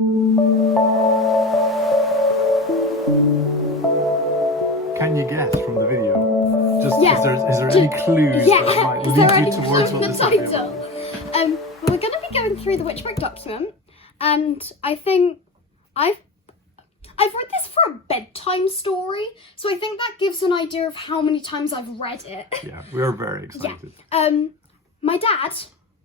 Can you guess from the video? Just Yeah. is there any clues that might Is there lead any you towards clue what in this the might be title? about? We're going to be going through the Witchbrook document, and I think I've read this for a bedtime story, so I think that gives an idea of how many times I've read it. Yeah, we are very excited. My dad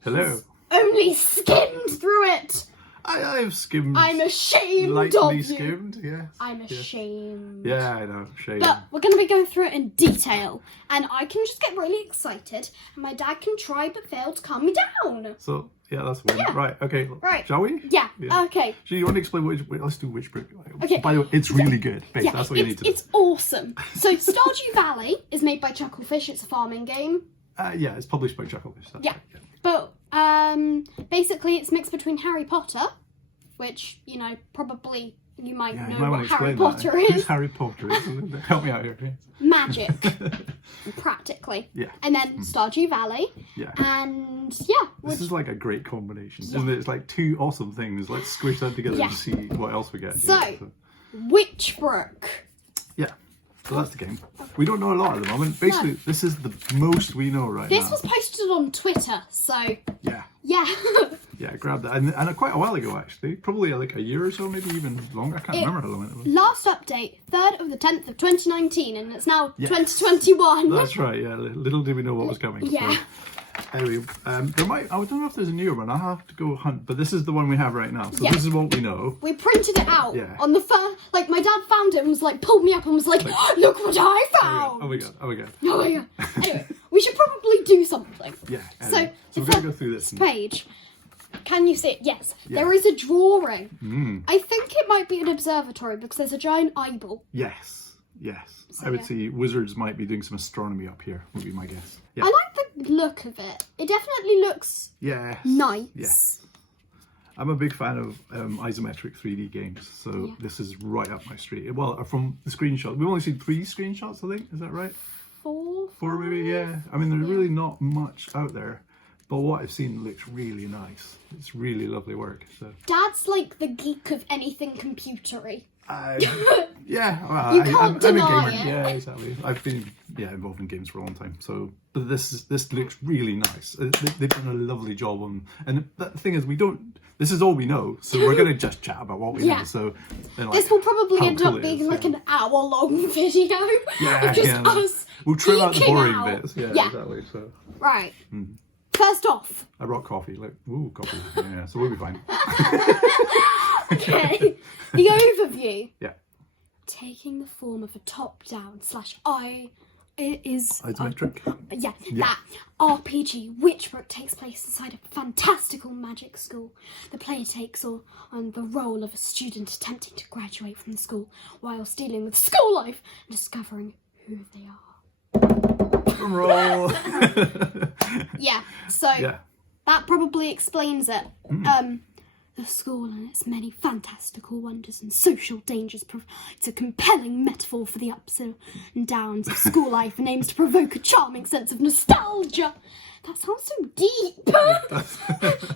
Hello. only skimmed through it. I've skimmed. I'm ashamed of lightly you. skimmed, yes. I'm ashamed. Yeah, I know, shame. But we're going to be going through it in detail, and I can just get really excited, and my dad can try but fail to calm me down. So, yeah, that's one. Yeah. Right, okay. Right. Shall we? Yeah. Okay. So you want to explain let's do Witchbrook. Okay. By the way, it's really good. Babe, Yeah, that's what you need to do. It's awesome. So Stardew Valley is made by Chucklefish. It's a farming game. Yeah, it's published by Chucklefish. That's Yeah. right, yeah. But basically it's mixed between Harry Potter, which, you know, probably you might Yeah, know you might want what to Harry explain Potter that. Who's is. Harry Potter is? Help me out here. Magic, practically. Yeah. And then Stardew Valley. Yeah. And yeah. This is like a great combination, isn't it? It's like two awesome things. Let's squish them together and see what else we get. So, Witchbrook. Yeah. So that's the game. We don't know a lot at the moment. Basically, this is the most we know right This now. was posted on Twitter, so Yeah. yeah. Yeah, grab that. And quite a while ago, actually. Probably like a year or so, maybe even longer. I can't remember how long it was. Last update, 3rd of the 10th of 2019, and it's now 2021. That's right, yeah. Little did we know what was coming. Yeah. So, anyway, I don't know if there's a newer one. I'll have to go hunt. But this is the one we have right now. So Yeah. this is what we know. We printed it out Yeah. on the first, like my dad found it and was like, pulled me up and was like, look what I found. Oh my god. Oh my god. Anyway, we should probably do something. Yeah. So, Anyway, the we're going to go through this. page, can you see it? Yes. There is a drawing. I think it might be an observatory because there's a giant eyeball. Yes. So, I would yeah. say wizards might be doing some astronomy up here, would be my guess. Yeah. I like the look of it. It definitely looks Yes. nice. Yes. I'm a big fan of isometric 3D games, so this is right up my street. Well, from the screenshot, we've only seen 3 screenshots, I think. Is that right? 4 maybe, yeah. I mean, there's really not much out there, but what I've seen looks really nice. It's really lovely work. So Dad's like the geek of anything computery. yeah, well, You can't I'm a deny gamer. it. Yeah, exactly. I've been involved in games for a long time. So, but this looks really nice. They've done a lovely job on. And the thing is, we don't. This is all we know, so we're gonna just chat about what we know. So, then, like, This will probably how end cool up it being is, like yeah. an hour-long video of just us. We'll trim out the geeking boring out. bits. Yeah, exactly. So, Right. First off. I brought coffee. Like, ooh, coffee. Yeah, so we'll be fine. Okay. The overview. Yeah. Taking the form of a top-down Isometric. That RPG Witchbrook takes place inside a fantastical magic school. The player takes on the role of a student attempting to graduate from the school whilst dealing with school life and discovering who they are. Drum roll. Yeah, so that probably explains it. The school and its many fantastical wonders and social dangers provides a compelling metaphor for the ups and downs of school life and aims to provoke a charming sense of nostalgia. That sounds so deep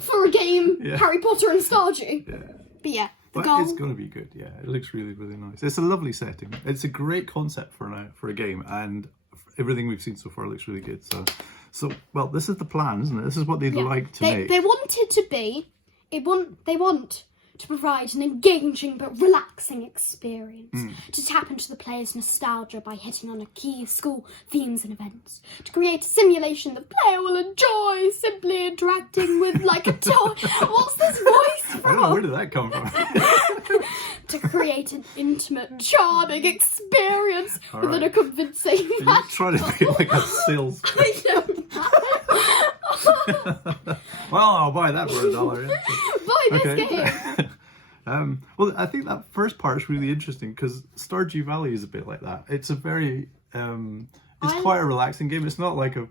for a game, Harry Potter and Stardew. Yeah. But yeah, But it's going to be good. Yeah, it looks really, really nice. It's a lovely setting. It's a great concept for a game, and everything we've seen so far looks really good. So well, this is the plan, isn't it? This is what they'd like to make. They want it to be. They want to provide an engaging but relaxing experience, to tap into the player's nostalgia by hitting on a key school themes and events, to create a simulation the player will enjoy simply interacting with like a toy. What's this voice from? I don't know, where did that come from? To create an intimate, charming experience within a convincing You're trying to make it like a sales pitch. I know. Well, I'll buy that for $1. Yeah. Buy this game. Well, I think that first part is really interesting because Stardew Valley is a bit like that. It's a very, it's quite a relaxing game. It's not like a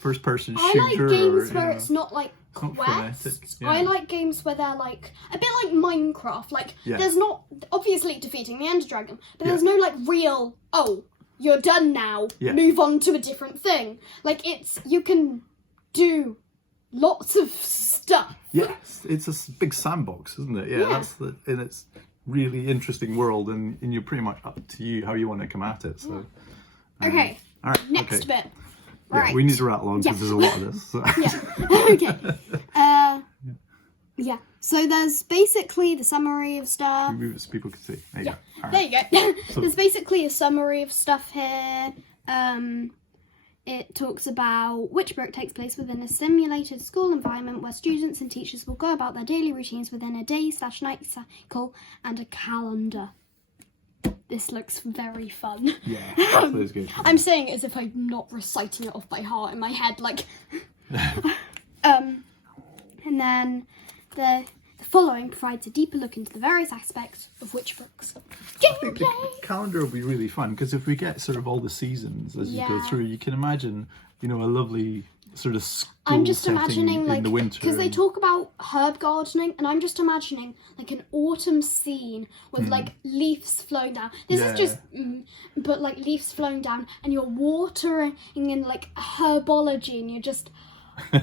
first-person shooter. I like games or, where it's not like quests. I like games where they're like a bit like Minecraft. Like there's not obviously defeating the Ender Dragon, but there's no like real. Oh, you're done now. Move on to a different thing. Like you can do lots of stuff. Yes, it's a big sandbox, isn't it? Yeah, that's in its really interesting world, and you're pretty much up to you how you want to come at it. So, okay. All right. Next bit. Yeah, Right. we need to rattle on because there's a lot of this. So. Okay. Yeah. So there's basically the summary of stuff. Move it so people can see. There you go. All There right. you go. There's basically a summary of stuff here. It talks about Witchbrook takes place within a simulated school environment where students and teachers will go about their daily routines within a day/night cycle and a calendar. This looks very fun. Yeah, that is good. I'm saying it as if I'm not reciting it off by heart in my head, like. And then the following provides a deeper look into the various aspects of Witchbrook's gameplay. The calendar will be really fun because if we get sort of all the seasons as you go through, you can imagine, a lovely sort of school I'm just setting imagining, in the winter. because they talk about herb gardening, and I'm just imagining, like, an autumn scene with, like, leaves flowing down. This is just, but, like, leaves flowing down, and you're watering in, like, herbology, and you're just,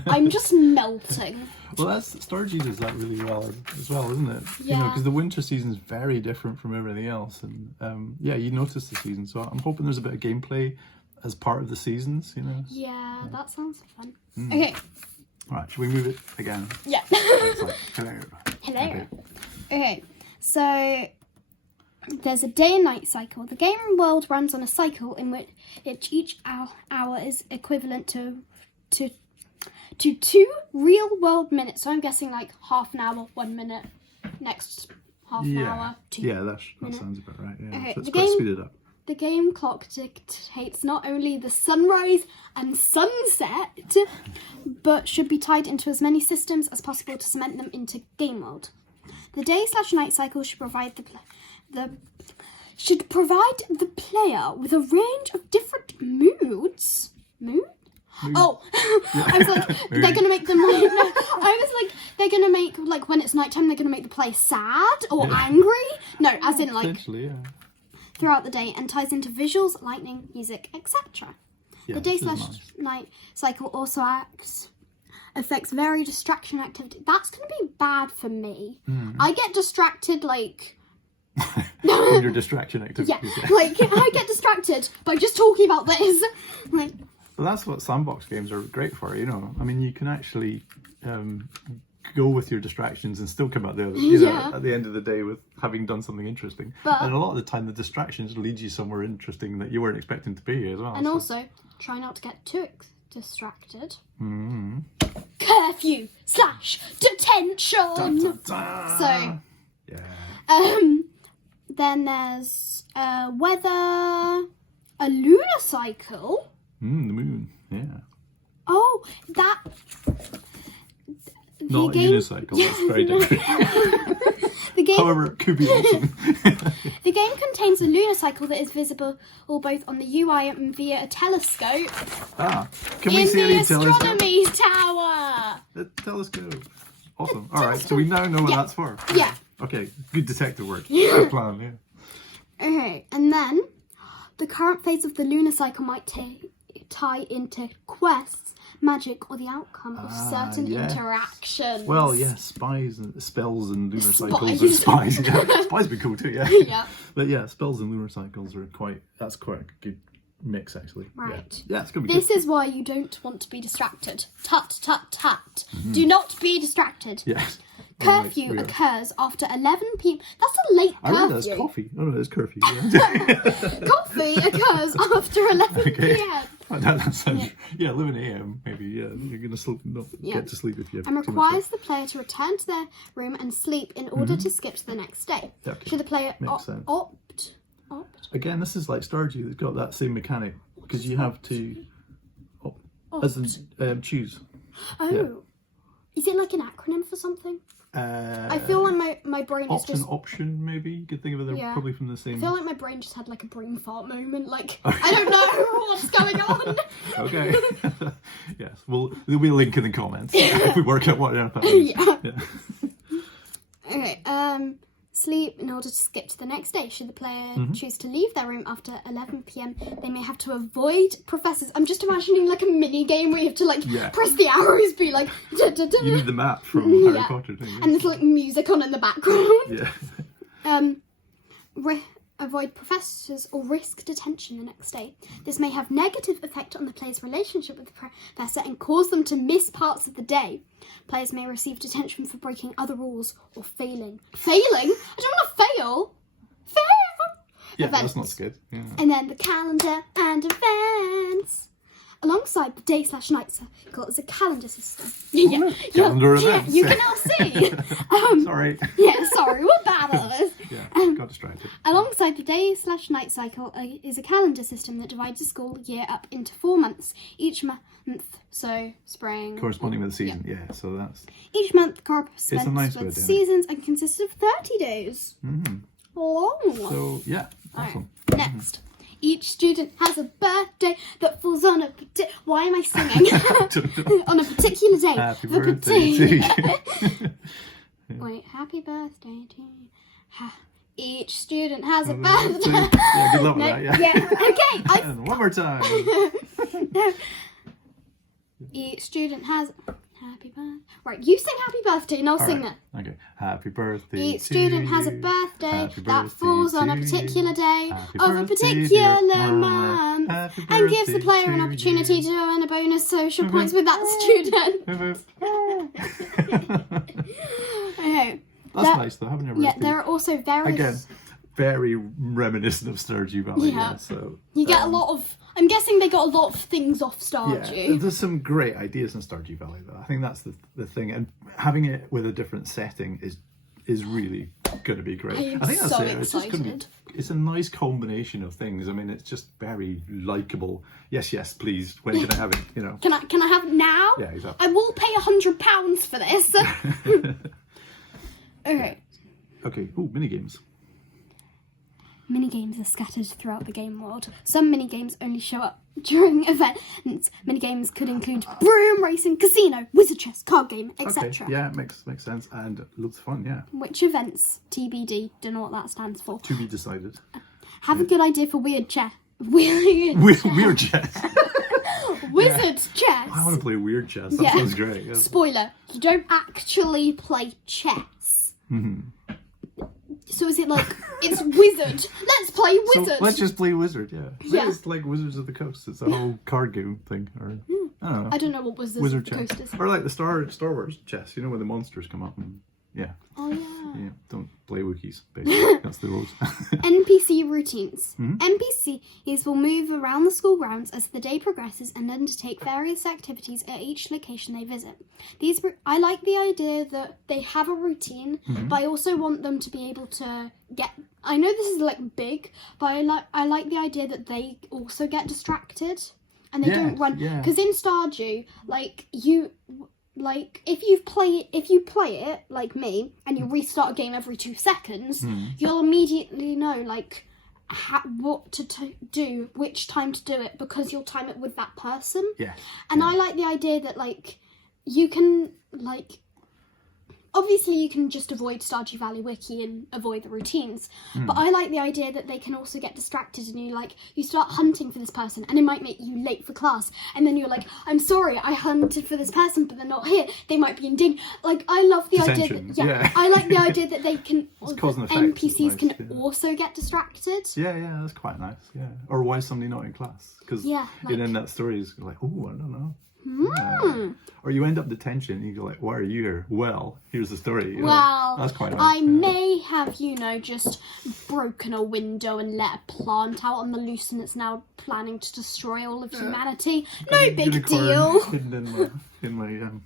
I'm just melting. Well, Stardew does that really well as well, isn't it? Yeah. Because the winter season is very different from everything else, and you notice the season. So I'm hoping there's a bit of gameplay as part of the seasons. Yeah, that sounds fun. Okay. All right, should we move it again? Yeah. It's like, hello. Hello. Okay. So there's a day and night cycle. The game world runs on a cycle in which each hour is equivalent to 2 real world minutes. So I'm guessing like half an hour, 1 minute, next half an hour, 2 Yeah, that sounds about right. Yeah, Okay, so it's the quite game- speeded up. The game clock dictates not only the sunrise and sunset, but should be tied into as many systems as possible to cement them into game mode. The day/night cycle should provide the player with a range of different moods. Mood? Oh, I was like, they're gonna make them. I was like, they're gonna make, like, when it's nighttime, they're gonna make the player sad or angry. No, as in like Potentially, yeah. throughout the day, and ties into visuals, lighting, music, etc. Yeah, The this is nice. day/night cycle also affects varied distraction activity. That's gonna be bad for me. I get distracted like. From your distraction activities. Yeah, like I get distracted by just talking about this. Like, Well, that's what sandbox games are great for, I mean, you can actually go with your distractions and still come out there, at the end of the day with having done something interesting. And a lot of the time, the distractions lead you somewhere interesting that you weren't expecting to be as well. and also, try not to get too distracted. Curfew/detention. Dun, dun, dun. So, yeah. then there's weather, a lunar cycle. The moon, yeah. Oh, that. Not a unicycle, that's very different. The However, it could be awesome. The game contains a lunar cycle that is visible both on the UI and via a telescope Can we in see the any telescope? astronomy tower. The telescope. Awesome. All right, so we now know what that's for. Yeah. Okay, good detective work. Good plan, yeah. Okay, and then the current phase of the lunar cycle might tie into quests, magic, or the outcome of certain interactions. Well, yeah, spies and spells and lunar cycles and spies. Yeah. Spies would be cool too, yeah. Yeah. But yeah, spells and lunar cycles are quite a good mix actually. Right. Yeah, it's gonna be This good. is why you don't want to be distracted. Tut, tut, tut. Do not be distracted. Yes. Curfew We are. occurs after 11 p.m. That's a late I read curfew. that as coffee. Oh no, it's curfew. Yeah. Coffee occurs after 11 Okay. p.m. That sounds 11 a.m. maybe. Yeah, you're gonna sleep, not get to sleep if you have And too much requires the player to return to their room and sleep in order to skip to the next day. Okay. Should the player Makes sense. opt? Again, this is like Stardew. It's got that same mechanic because you have to choose. Oh. Yeah. Is it like an acronym for something? I feel like my brain is just... option, maybe you could think of it. They're probably from the same. I feel like my brain just had like a brain fart moment. Like, I don't know what's going on. Okay. Yes. Well, there'll be a link in the comments if we work out what that is. Yeah. Okay. sleep in order to skip to the next day. Should the player choose to leave their room after 11 p.m, they may have to avoid professors. I'm just imagining like a mini game where you have to like press the arrows, be like da, da, da. You need the map from Harry Potter, don't you? And there's like music on in the background. Avoid professors or risk detention the next day. This may have negative effect on the player's relationship with the professor and cause them to miss parts of the day. Players may receive detention for breaking other rules or failing. Failing? I don't want to fail. Fail. Yeah, Events. that's not good. Yeah. And then the calendar and events. Alongside the day/night cycle is a calendar system. Calendar events. You can all see. Sorry. Sorry, we're bad at this. Got distracted. Alongside the day/night cycle is a calendar system that divides the school year up into 4 months. Each month, so spring. Corresponding with the season, so that's... Each month corresponds nice with seasons and consists of 30 days. Long. So, awesome. Next. Each student has a birthday that falls on a Why am I singing? On a particular day. Happy birthday to you. Wait, happy birthday to you. Each student has a birthday. Yeah, good luck with that, Okay. And one more time. Each student has... Happy birthday. Right, you sing happy birthday and I'll sing that. Okay. Happy birthday. Each student has a birthday that falls on a particular day of a birthday, particular dear month Happy and gives the birthday player an to opportunity to earn a bonus social points with that student. Okay. That's nice though, having a birthday. Yeah, there are also various... Again, very reminiscent of Stardew Valley. So you get a lot of... I'm guessing they got a lot of things off Stardew. Yeah, there's some great ideas in Stardew Valley though. I think that's the thing, and having it with a different setting is really going to be great. I think that's so it. It's just excited. It's a nice combination of things. I mean, it's just very likable. Yes, please. When can I have it? You know. Can I have it now? Yeah, exactly. I will pay £100 for this. Okay. Okay. Ooh, minigames. Minigames are scattered throughout the game world. Some minigames only show up during events. Minigames could include broom racing, casino, wizard chess, card game, etc. Okay. Yeah, it makes sense and lots of fun. Yeah. Which events? TBD. Don't know what that stands for. To be decided. Have a good idea for weird chess. Weird chess. Wizard chess. I want to play weird chess. That sounds great. Yeah. Spoiler: you don't actually play chess. So is it like, it's wizard? Let's play wizard. So let's just play wizard, yeah. It's like Wizards of the Coast. It's a whole card game thing. Or I don't know. I don't know what Wizards of the chess. Coast is. Or like the Star Wars chess, you know, when the monsters come up and Oh yeah. Don't play Wookiees, basically. That's the rules. NPC routines. NPCs will move around the school grounds as the day progresses and undertake various activities at each location they visit. I like the idea that they have a routine, but I also want them to be able to get... I know this is like big, but I like the idea that they also get distracted and they don't run. Because in Stardew, if you play it like me and you restart a game every 2 seconds, you'll immediately know what to do, which time to do it, because you'll time it with that person. And I like the idea that you can obviously you can just avoid Stardew Valley Wiki and avoid the routines, but I like the idea that they can also get distracted and you start hunting for this person and it might make you late for class, and then you're like, I'm sorry, I hunted for this person but they're not here, they might be in danger. I love the idea that I like the idea that they can NPCs can also get distracted. That's quite nice. Or why is somebody not in class? Because in that story is like, oh, I don't know. Or you end up detention and you go like, why are you here? Well, here's the story. That's quite nice. I may have, just broken a window and let a plant out on the loose and it's now planning to destroy all of humanity. No big deal. In my room.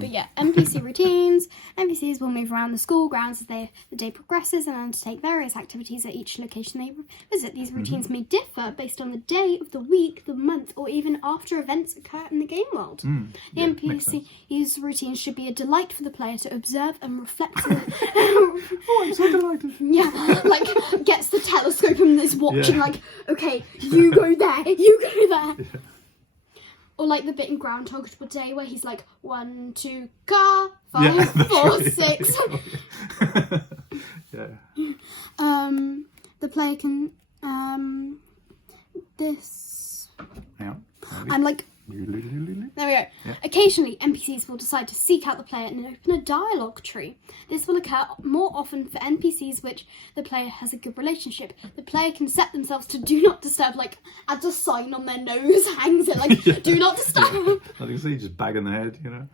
But NPC routines. NPCs will move around the school grounds as the day progresses and undertake various activities at each location they visit. These routines may differ based on the day of the week, the month, or even after events occur in the game world. The NPC's routines should be a delight for the player to observe and reflect. Oh, I'm so delighted. Gets the telescope and is watching okay, you go there, you go there. Or the bit in Groundhog Day where he's like, 1, 2, car, 5, 4, 6. The player can Yeah. I'm like, there we go. Yeah. Occasionally, NPCs will decide to seek out the player and open a dialogue tree. This will occur more often for NPCs which the player has a good relationship. The player can set themselves to do not disturb, like, add a sign on their nose, hangs it, like, do not disturb. Yeah. I think so, you just bag in the head, you know.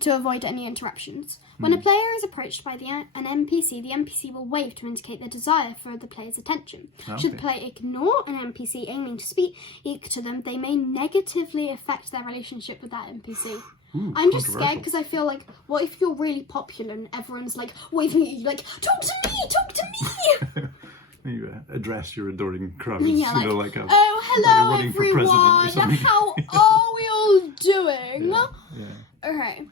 To avoid any interruptions. When a player is approached by an NPC, the NPC will wave to indicate their desire for the player's attention. Okay. Should the player ignore an NPC aiming to speak to them, they may negatively affect their relationship with that NPC. Ooh, I'm just scared because I feel like, what if you're really popular and everyone's like waving at you, like, talk to me! You address your adoring crowds, yeah, like, you know, like oh, hello like running for president or everyone, something. how are we all doing? Yeah. Okay,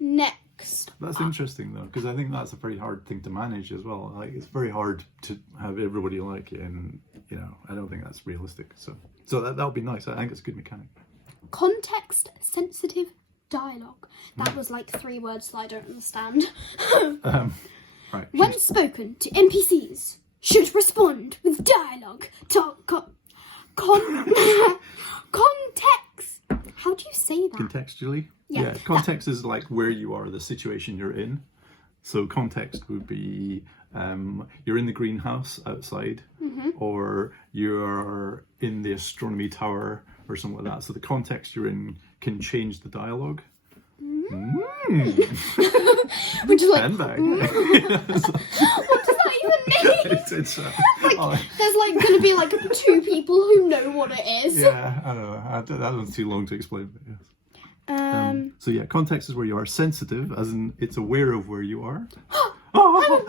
next. That's interesting though, because I think that's a very hard thing to manage as well. Like, it's very hard to have everybody like it, and you know, I don't think that's realistic. So that would be nice. I think it's a good mechanic. Context sensitive dialogue. That was like 3 words that I don't understand. Right. When spoken to NPCs, should respond with dialogue. Context. How do you say that? Contextually? Yeah. Context is like where you are, the situation you're in. So context would be you're in the greenhouse outside, or you're in the astronomy tower or something like that. So the context you're in can change the dialogue. Which is like, handbag. What does that even mean? It's there's like going to be like 2 people who know what it is. Yeah, I don't know. That one's too long to explain. But yes. So yeah, context is where you are. Sensitive, as in it's aware of where you are. I'm aware of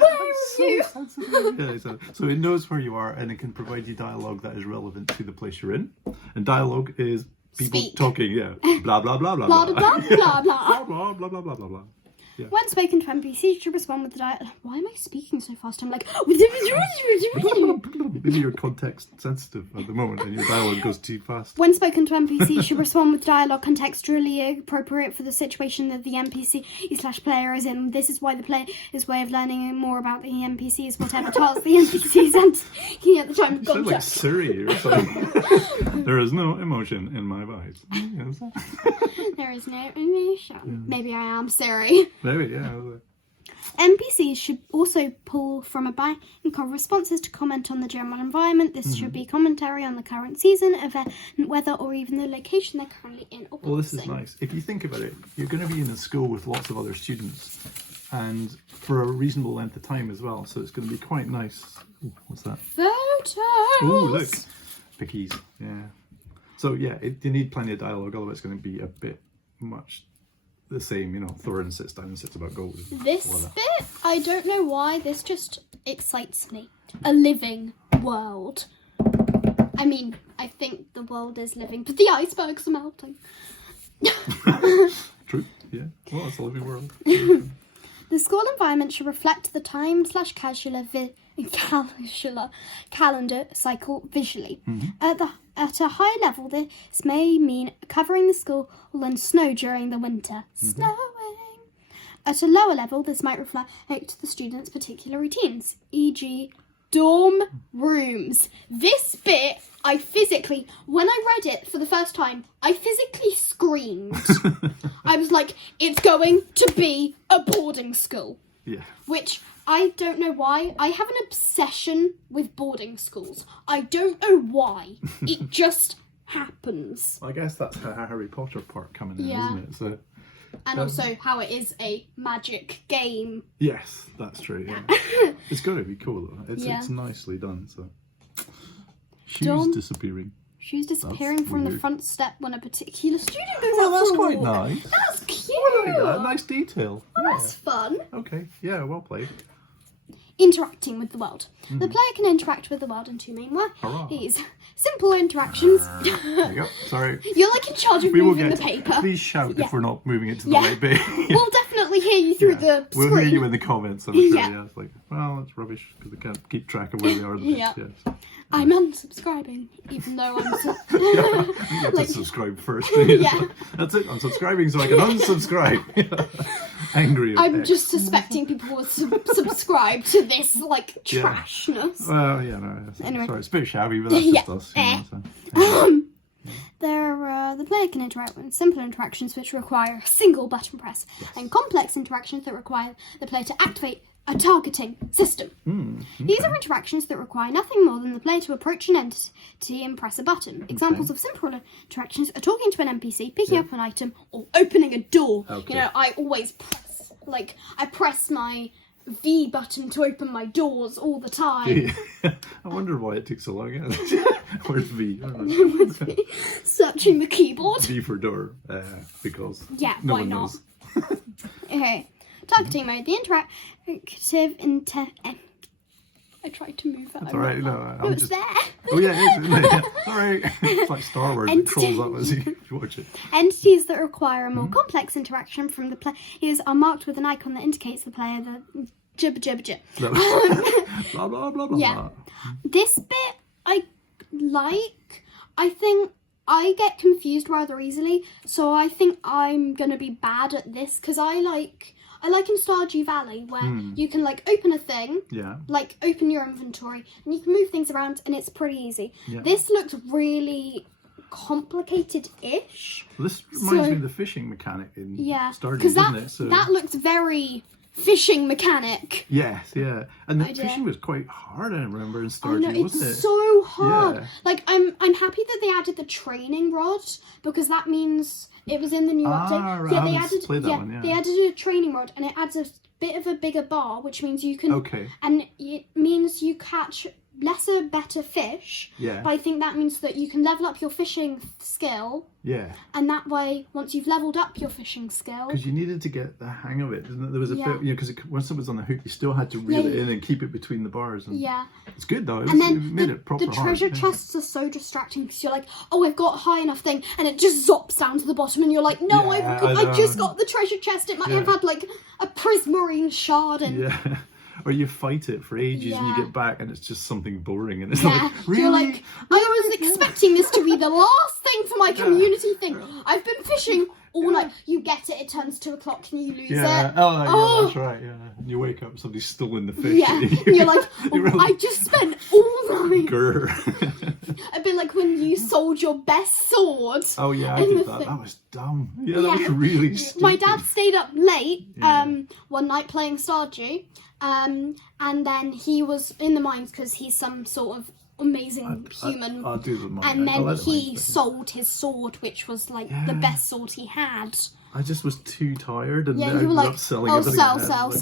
you. Sensitive. Yeah, so it knows where you are, and it can provide you dialogue that is relevant to the place you're in. And dialogue is people talking. Yeah, blah blah blah blah blah blah blah blah blah blah blah blah blah blah. Yeah. When spoken to NPCs, should respond with the dialogue. Why am I speaking so fast? I'm like, maybe you're context sensitive at the moment and your dialogue goes too fast. When spoken to NPCs, should respond with dialogue contextually appropriate for the situation that the NPC/player is in. This is why the player's way of learning more about the NPC is whatever task the NPC is asking at the time of You sound like context. Siri or something. There is no emotion in my voice. There is no emotion. Yeah. Maybe I am Siri. Maybe, yeah. NPCs should also pull from a bank of responses to comment on the general environment. This should be commentary on the current season, event, weather, or even the location they're currently in. Well, this is nice. If you think about it, you're going to be in a school with lots of other students, and for a reasonable length of time as well. So it's going to be quite nice. Ooh, what's that? Photos! Oh, look. Pickies, yeah. So yeah, you need plenty of dialogue, otherwise it's going to be a bit much the same, you know. Thorin sits down and sits about gold. This bit, I don't know why, this just excites me. A living world. I mean, I think the world is living, but the icebergs are melting. True, yeah. Well, it's a living world. The school environment should reflect the calendar cycle visually. At a high level, this may mean covering the school in snow during the winter. Snowing. At a lower level, this might reflect the students' particular routines, e.g. dorm rooms. This bit, when I read it for the first time, I physically screamed. I was like, it's going to be a boarding school. Yeah. Which, I don't know why. I have an obsession with boarding schools. I don't know why. It just happens. I guess that's the Harry Potter part coming in, isn't it? So, and also how it is a magic game. Yes, that's true, yeah. It's got to be cool, though. It's nicely done, so. Shoes disappearing. Shoes disappearing from the front step when a particular student goes Oh, up that's for a quite walk. nice. That's cute. I like that. Nice detail. Well, that's fun. Okay, yeah, well played. Interacting with the world. The player can interact with the world in 2 main ways. Simple interactions. There you go. Sorry. You're like in charge of moving the paper. Please shout if we're not moving it to the right bit. We'll definitely we hear you through the screen. We'll hear you in the comments. I'm sure, Yeah. It's like, well, it's rubbish because I can't keep track of where we are. Yeah. Yes. I'm unsubscribing, even though I'm... You have to subscribe first. Yeah. That's it. I'm subscribing so I can unsubscribe. Angry. I'm X. just suspecting people will subscribe to this, like, trashness. Well, yeah, no. Anyway. Sorry, it's a bit shabby, but that's just us. The player can interact with simple interactions which require a single button press, and complex interactions that require the player to activate a targeting system. These are interactions that require nothing more than the player to approach an entity and press a button. Examples of simple interactions are talking to an NPC, picking up an item, or opening a door. Okay. You know, I always press, I press my V button to open my doors all the time. I wonder why it took so long. Where's V? I don't know. Searching the keyboard. V for door, because why one not? knows. Okay. Targeting mode. The interactive I tried to move it. That's alright. No, I'm it's just. there. Oh yeah, it is, isn't it? Alright. It's like Star Wars. It crawls up as you watch it. Entities that require a more complex interaction from the players are marked with an icon that indicates the player the jib jib jib. Blah blah blah blah. Yeah. This bit I like. I think I get confused rather easily, so I think I'm gonna be bad at this because I like in Stardew Valley where you can like open a thing, like open your inventory, and you can move things around, and it's pretty easy. Yeah. This looks really complicated-ish. Well, this reminds me of the fishing mechanic in Stardew, doesn't it? So that looks very fishing mechanic. yes, yeah, and the fishing was quite hard. I remember in Stardew, wasn't it? It's so hard. Yeah. Like I'm happy that they added the training rod because that means it was in the new update. Right. Yeah, I they haven't added played that one, they added a training rod, and it adds a bit of a bigger bar, which means you can and it means you catch better fish. Yeah. But I think that means that you can level up your fishing skill. Yeah. And that way, once you've leveled up your fishing skill, because you needed to get the hang of it, didn't it? There was a bit, because once it was on the hook, you still had to reel it in and keep it between the bars. And it's good though. And then it made it proper the treasure hard. chests are so distracting because you're like, oh, I've got a high enough thing, and it just zops down to the bottom, and you're like, no, I just got the treasure chest. It might have had like a prismarine shard and. Yeah. Or you fight it for ages and you get back and it's just something boring and it's like, really? You're like, I was expecting this to be the last thing for my community thing. I've been fishing all night. You get it, it turns 2 o'clock and you lose it. Yeah, that's right, yeah. And you wake up, somebody's stolen the fish. Yeah, you're like, I just spent all night. Grr. A bit like when you sold your best sword. Oh yeah, I did that. That was dumb. Yeah, that was really stupid. My dad stayed up late one night playing Stardew. And then he was in the mines because he's some sort of amazing human. I'll do the mines. And then he sold his sword, which was like the best sword he had. I just was too tired and you I were ended like, up selling oh, everything. sell. And it was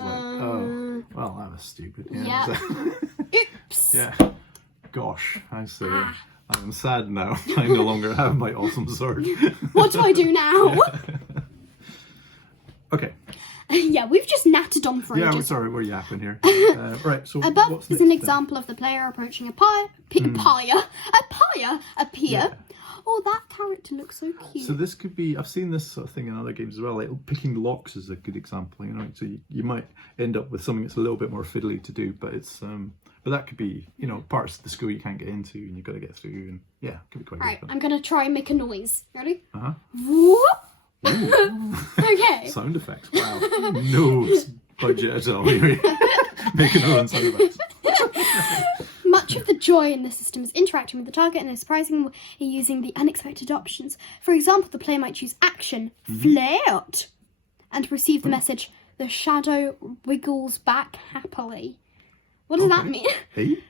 like, well, that was stupid. Yeah. Oops. Yeah. Gosh, I say I'm sad now. I no longer have my awesome sword. What do I do now? Okay. Yeah, we've just nattered on for ages. Yeah, sorry, we're yapping here. Right, so above what's is an next, example of the player approaching a pier. Oh, that character looks so cute. So this could be, I've seen this sort of thing in other games as well, like picking locks is a good example, you know, so you might end up with something that's a little bit more fiddly to do, but it's, but that could be, you know, parts of the school you can't get into and you've got to get through, and yeah, it could be quite Alright, good. I'm going to try and make a noise. Ready? Uh-huh. Whoop! Okay. Sound effects, wow. No budget at all. Making our own sound effects. Much of the joy in the system is interacting with the target and is surprising way using the unexpected options. For example, the player might choose action, flirt, and receive the message, the shadow wiggles back happily. What does that mean? Hey?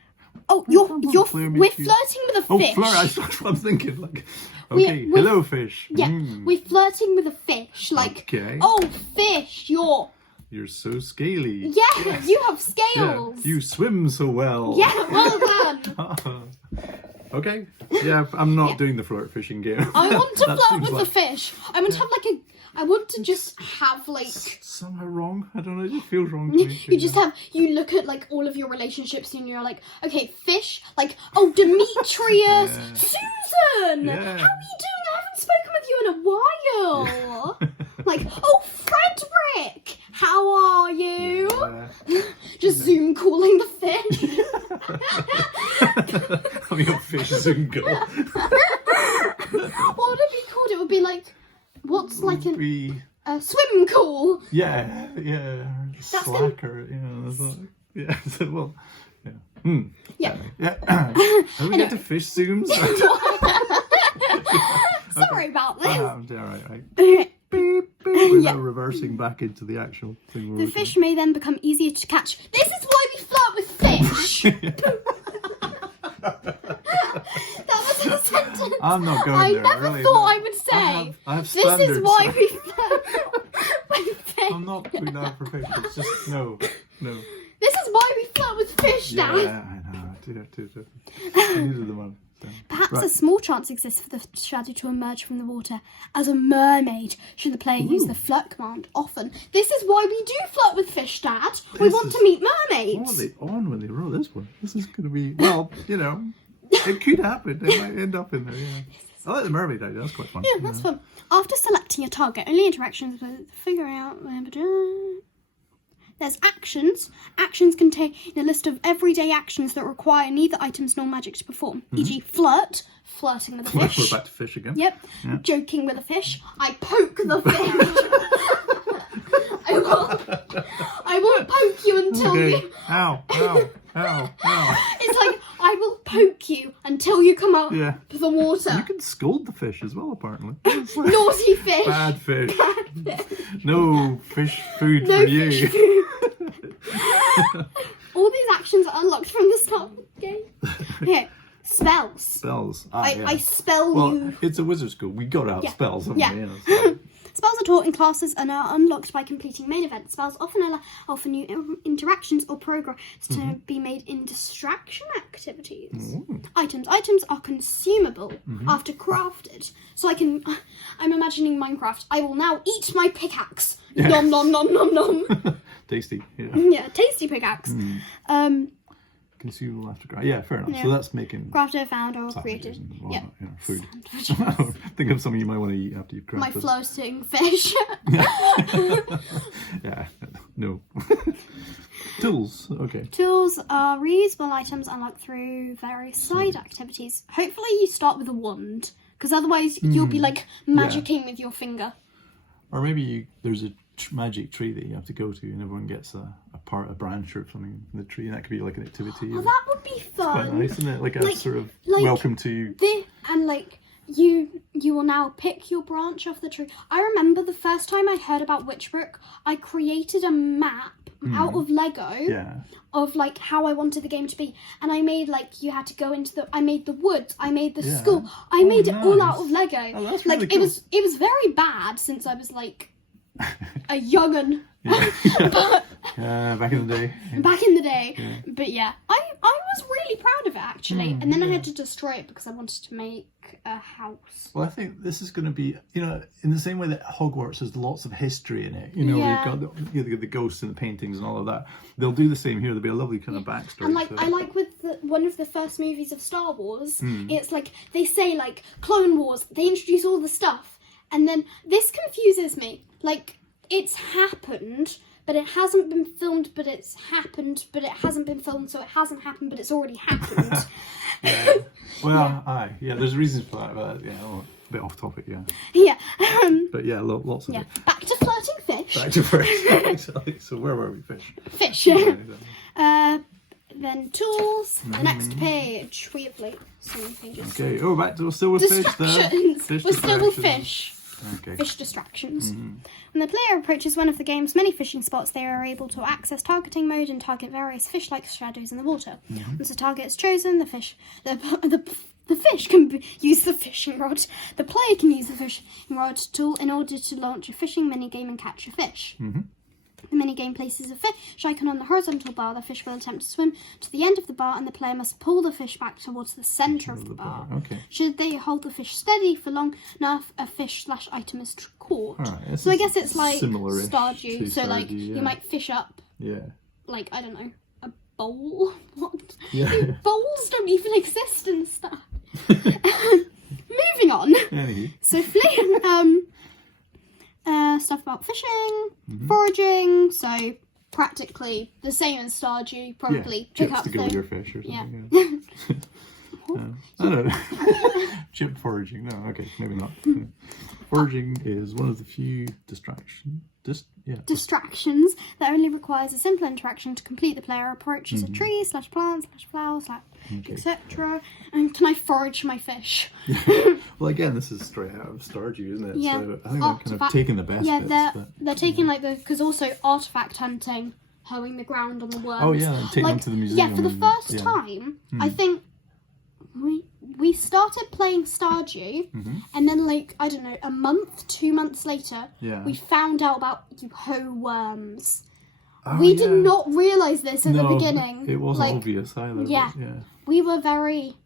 Oh, we're flirting with a fish. Oh, flirt, that's what I'm thinking. Like, okay, hello, fish. Yeah, we're flirting with a fish. Like, oh, fish, you're so scaly. Yeah, yes. You have scales. Yeah, you swim so well. Yeah, well done. Okay. Yeah, I'm not doing the flirt fishing game. I want to flirt with the fish. I want to have like I want to just have like somehow wrong. I don't know. It just feels wrong to me. You look at like all of your relationships and you're like, okay, fish. Like, oh, Demetrius, Susan. Yeah. How are you doing? I haven't spoken with you in a while. Like, oh, Frederick, how are you? Yeah. Just Zoom calling the fish. Having a fish Zoom call. What would it be called? It would be like, what's like a swim call? Yeah. Slacker, yeah. So, well, yeah. Yeah. Yeah. How do we get to fish Zooms? Sorry about this. Right. We're now reversing back into the actual thing. The fish may then become easier to catch. This is why we flirt with fish. That was a sentence I'm not going I there. never really, thought no. I would say. I have This standards. is why we flirt with fish. I'm not going down for fish. It's just no. This is why we flirt with fish, Dad. Yeah, I know. I needed the one. So. Perhaps a small chance exists for the shadow to emerge from the water as a mermaid should the player use the flirt command often. This is why we do flirt with fish, Dad. We want to meet mermaids. What are they on when they wrote this one? This is going to be, well, it could happen. They might end up in there, yeah. I like the mermaid idea. That's quite fun. Yeah, that's fun. After selecting a target, only interactions with figuring out... There's actions. Actions contain a list of everyday actions that require neither items nor magic to perform. E.g. flirt, flirting with a fish. We're back to fish again. Yep. Yeah. Joking with a fish. I poke the fish. I will poke you until you... Ow. It's like, I will poke you until you come out Yeah. of the water. You can scold the fish as well, apparently. It's like Naughty fish. bad fish. No fish food No for you. fish food. All these actions are unlocked from the start of the game. Okay, spells. Spells. I spell Well, you. it's a wizard school. We got to have spells, haven't Yeah. we? Yeah. Spells are taught in classes and are unlocked by completing main events. Spells often allow for new interactions or progress to be made in distraction activities. Ooh. Items are consumable after crafted. So I'm imagining Minecraft. I will now eat my pickaxe. Yeah. Nom nom nom nom nom. Tasty. Yeah. Yeah, tasty pickaxe. Consumable after grind. Yeah, fair enough. Yeah. So that's making Crafted, found, or sandwiches created. and Yeah. whatnot, food. Think of something you might want to eat after you've crafted. My floating fish. Yeah. No. Tools. Okay. Tools are reusable items unlocked through various side activities. Hopefully you start with a wand, because otherwise you'll be like magicking with your finger. Or maybe there's a magic tree that you have to go to, and everyone gets a branch or something in the tree, and that could be like an activity. Oh, that would be fun. Quite nice, isn't it? Like a sort of like welcome to. And like you will now pick your branch off the tree. I remember the first time I heard about Witchbrook, I created a map out of Lego. Yeah. Of like how I wanted the game to be, and I made like you had to go into I made the woods, I made the school, I made it all out of Lego. Oh, that's like really cool. it was very bad since I was like a young'un. But back in the day. Yeah. back in the day. But yeah, I was really proud of it actually, and then I had to destroy it because I wanted to make a house. Well, I think this is going to be, in the same way that Hogwarts has lots of history in it. You've got the ghosts and the paintings and all of that. They'll do the same here. There'll be a lovely kind of backstory. And like, I like with one of the first movies of Star Wars, it's like they say like Clone Wars. They introduce all the stuff, and then this confuses me. Like it's happened, but it hasn't been filmed. But it's happened, but it hasn't been filmed, so it hasn't happened, but it's already happened. Yeah. Well, there's reasons for that, but a bit off topic, yeah. Yeah. But yeah, lots of it. Back to flirting fish. Back to fish. Exactly. So where were we? Fish. Fish. Yeah, exactly. Then tools. The next page. We have like some pages. Okay. Oh, we're still with fish there. Distractions. We're still with fish. Okay. Fish distractions. When the player approaches one of the game's many fishing spots, they are able to access targeting mode and target various fish-like shadows in the water. Once the target is chosen, the fish can use the fishing rod. The player can use the fishing rod tool in order to launch a fishing minigame and catch a fish. The minigame places a fish icon on the horizontal bar. The fish will attempt to swim to the end of the bar, and the player must pull the fish back towards the centre of the bar. Okay. Should they hold the fish steady for long enough, a fish/item is caught. Right, So I guess it's like similar-ish Stardew. to So like Stardew, you might fish up, Yeah. like I don't know, a bowl. What? Yeah. Bowls don't even exist and stuff. Moving on. Anyway. So Flynn, stuff about fishing, foraging, so practically the same as Stardew, probably pick chips up to go with your fish or something. Yeah. I don't know. Chip foraging. No, okay, maybe not. Foraging is one of the few distractions that only requires a simple interaction to complete. The player approaches a tree / plant / flower / etc. And can I forage my fish? Well, again, this is straight out of Stardew, isn't it? Yeah. So I think they're kind of taking the best bits. They're taking like because also artifact hunting, hoeing the ground on the worms. Oh yeah, and taking them to the museum. Yeah, for the first time, I think we started playing Stardew, and then like I don't know, a month, 2 months later, we found out about you hoe worms. We did not realise this at the beginning. It wasn't obvious either. Yeah. But, We were very.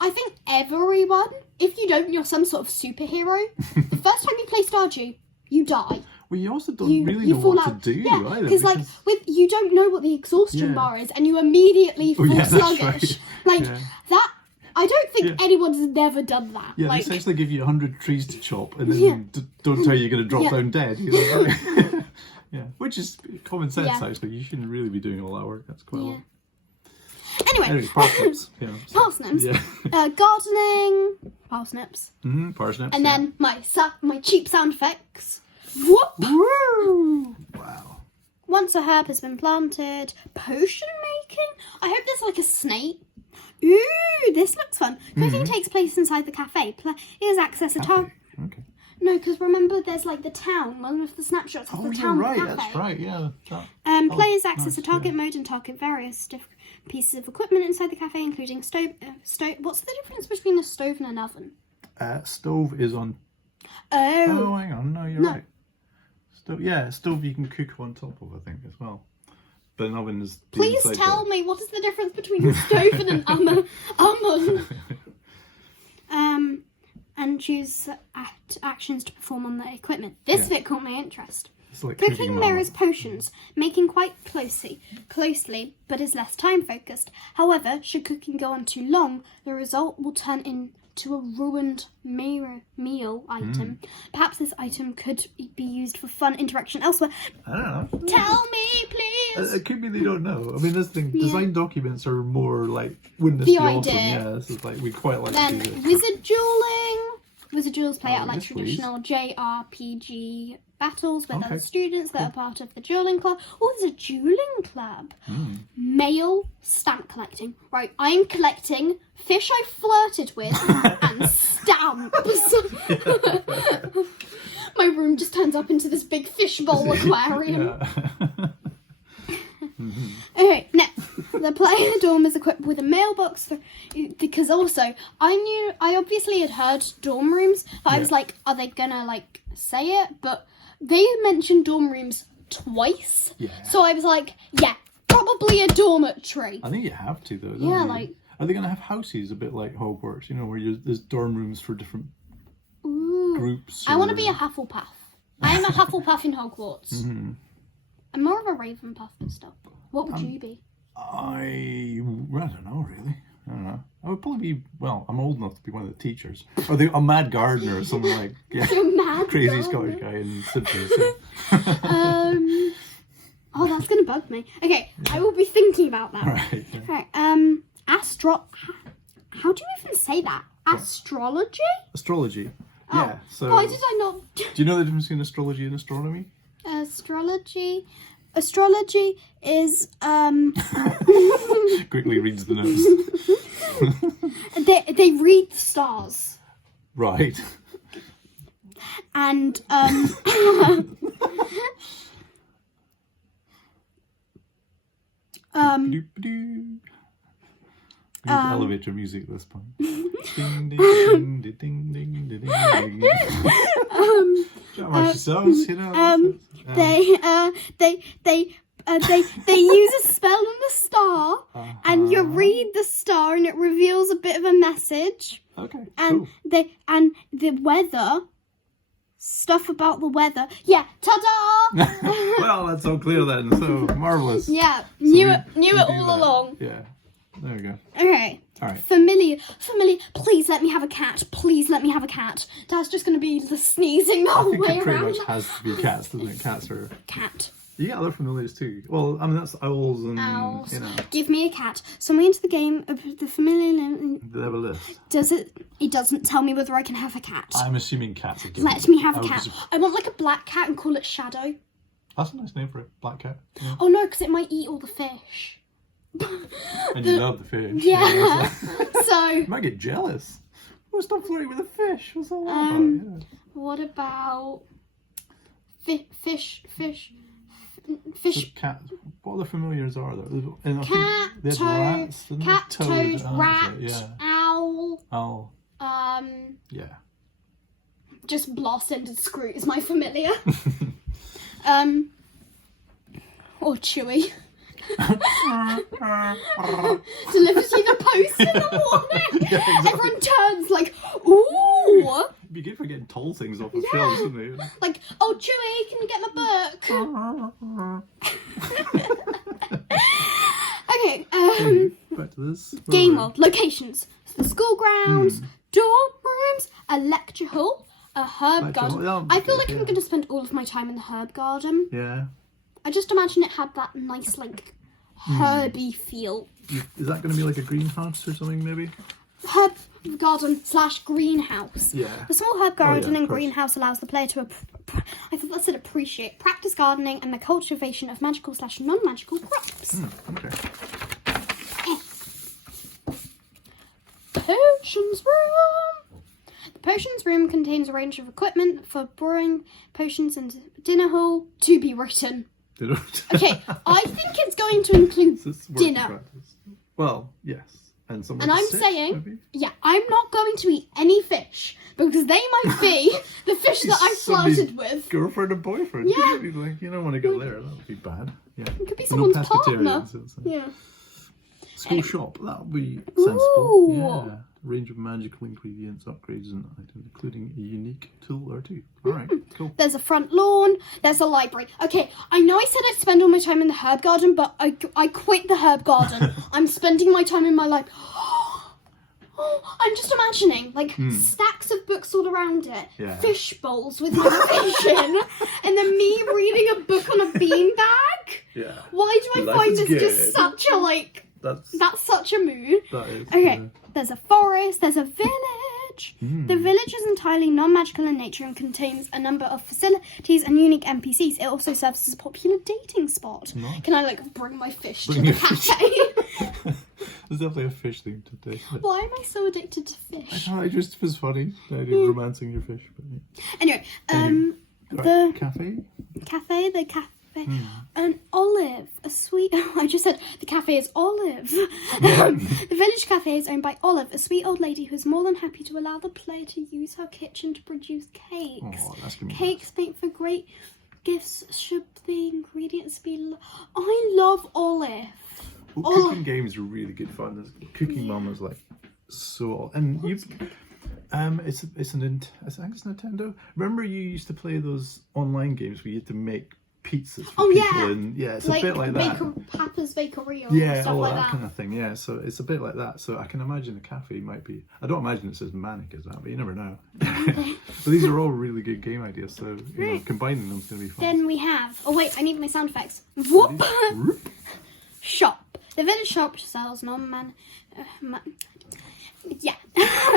I think everyone, if you don't, you're some sort of superhero. The first time you play Stardew, you die. Well, you also don't really know what to do either. Because like you don't know what the exhaustion bar is, and you immediately feel sluggish. Right. Like that. I don't think anyone's never done that. Yeah, like, they essentially give you 100 trees to chop, and then don't tell you you're going to drop down dead. You know? Yeah, which is common sense actually. You shouldn't really be doing all that work. That's quite a lot. Anyway, parsnips. Parsnips. Gardening. Parsnips. Parsnips. And then my cheap sound effects. Whoop! Woo! Wow. Once a herb has been planted, potion making. I hope there's like a snake. Ooh, this looks fun. Cooking takes place inside the cafe. Players access a target. Okay. No, because remember, there's like the town. One of the snapshots of the town. You're right. Cafe. That's right. Yeah. Players access a target mode and target various different pieces of equipment inside the cafe, including stove. What's the difference between a stove and an oven? Stove is on. Oh, hang on. No, you're right. Stove you can cook on top of, I think, as well. But an oven is. Please tell me what is the difference between a stove and an oven. And choose actions to perform on the equipment. This bit caught my interest. Like cooking mirrors potions, making quite closely, but is less time focused. However, should cooking go on too long, the result will turn into a ruined meal item. Perhaps this item could be used for fun interaction elsewhere. I don't know. Tell me, please. It could be they don't know. I mean, this thing, design documents are more like, wouldn't this be awesome? Yeah, this is like, we quite like then to do this. wizard dueling. Wizard duels play out like yes, traditional JRPG battles with other students that are part of the dueling club. Oh, there's a dueling club. Mail stamp collecting. Right, I'm collecting fish I flirted with and stamps. My room just turns up into this big fishbowl aquarium. Okay, next. The player dorm is equipped with a mailbox because also I obviously had heard dorm rooms, but I was like, are they gonna like say it? But they mentioned dorm rooms twice, so I was like, probably a dormitory. I think you have to though. Don't Yeah, you? like. Are they gonna have houses a bit like Hogwarts? You know, where there's dorm rooms for different groups. I want to be a Hufflepuff. I am a Hufflepuff in Hogwarts. I'm more of a Ravenpuff and stuff. What would you be? I don't know, really. I don't know. I would probably be, well, I'm old enough to be one of the teachers. Or a mad gardener or something like, crazy Scottish guy in Simpsons. Oh, that's going to bug me. Okay, I will be thinking about that. Right. Yeah. Right, how do you even say that? Astrology? Astrology. Yeah, so... Why did I not... Do you know the difference between astrology and astronomy? Astrology is Quickly reads the notes. they read the stars. Right. And elevator music at this point. Ding, ding, ding, ding, ding, ding, ding, ding. They use a spell on the star, and you read the star, and it reveals a bit of a message. Okay. And the weather, stuff about the weather. Yeah, ta-da! Well, that's so clear then. So marvelous. Yeah, knew it all along. Yeah. There we go. Okay. All right. Familiar. Please let me have a cat. Please let me have a cat. Dad's just going to be sneezing the I whole think way it pretty around. much has to be cats, doesn't it? Cats are... Cat. You get other familiars too. Well, I mean, that's owls and, Owls. you know. Give me a cat. So I'm into the game of the familiar... They have a list. Does it... It doesn't tell me whether I can have a cat. I'm assuming cats are given. Let me have a cat. I want like a black cat and call it Shadow. That's a nice name for a black cat. Yeah. Oh no, because it might eat all the fish. And you love the fish. Yeah. So... You might get jealous. Well, stop flirting with a fish. What's all that about? Yeah. What about... Fish... So cat. What other familiars are there? And Cat, there's toad, rats, cat, toad, rat, yeah. owl. Owl. Yeah. Just blast into Scroot is my familiar. Or Chewy. Delivers you the post in the morning. Yeah, exactly. Everyone turns like, ooh. It'd be good for getting toll things off of shelves, wouldn't it? Like, oh Chewy, can you get my book? Okay, back to this. game world locations. So the school grounds, dorm rooms, a lecture hall, a herb garden. Yeah, I feel like yeah. I'm going to spend all of my time in the herb garden. Yeah. I just imagine it had that nice, like, herby feel. Is that going to be like a greenhouse or something, maybe? Herb garden / greenhouse. Yeah. The small herb garden of and course. greenhouse allows the player to, I thought that said appreciate, practice gardening and the cultivation of magical / non-magical crops. Okay. Potions room. The potions room contains a range of equipment for brewing potions and dinner hall to be written. Dinner. Okay, I think it's going to include This work dinner. practice. Well, yes. And somewhere And to I'm sit, saying, maybe? yeah, I'm not going to eat any fish because they might be the fish that I Somebody's flirted with. girlfriend or boyfriend. Yeah. Could be like, you don't want to go there. That would be bad. Yeah. It could be someone's partner. pescatarians, it's like- Yeah. School shop. That would be sensible. Ooh. Yeah. Range of magical ingredients, upgrades, and items, including a unique tool or two. All right. Cool. There's a front lawn. There's a library. Okay, I know I said I'd spend all my time in the herb garden, but I quit the herb garden. I'm spending my time in my library. Oh, I'm just imagining, like, stacks of books all around it, Yeah. fish bowls with my vision, and then me reading a book on a beanbag. Yeah. Why do I Life find is this good. just such a, like, that's such a mood? That is. Okay, Yeah. there's a forest, there's a village. The village is entirely non-magical in nature and contains a number of facilities and unique NPCs. It also serves as a popular dating spot. Nice. Can I, like, bring my fish Bring to your the fish. cafe? There's definitely a fish thing today. Why am I so addicted to fish? It just was funny. The idea of romancing your fish. But yeah. Anyway, Right, the cafe. cafe, an olive, a sweet... I just said the cafe is Olive. The village cafe is owned by Olive, a sweet old lady who is more than happy to allow the player to use her kitchen to produce cakes. Oh, that's gonna be Cakes make for great gifts. Should the ingredients be... I love Olive. Well, cooking games are really good fun. Cooking Mum is like so, and you, I think it's Nintendo. Remember you used to play those online games where you had to make pizzas for people, yeah. and yeah, it's a bit like that. Papa's Bakery or Yeah, stuff all like that that. kind of thing. Yeah, so it's a bit like that. So I can imagine the cafe might be. I don't imagine it's as manic as that, but you never know. But these are all really good game ideas. So you know, combining them is going to be fun. Then we have... Oh wait, I need my sound effects. Whoop! Whoop. Shop. The village shop sells yeah.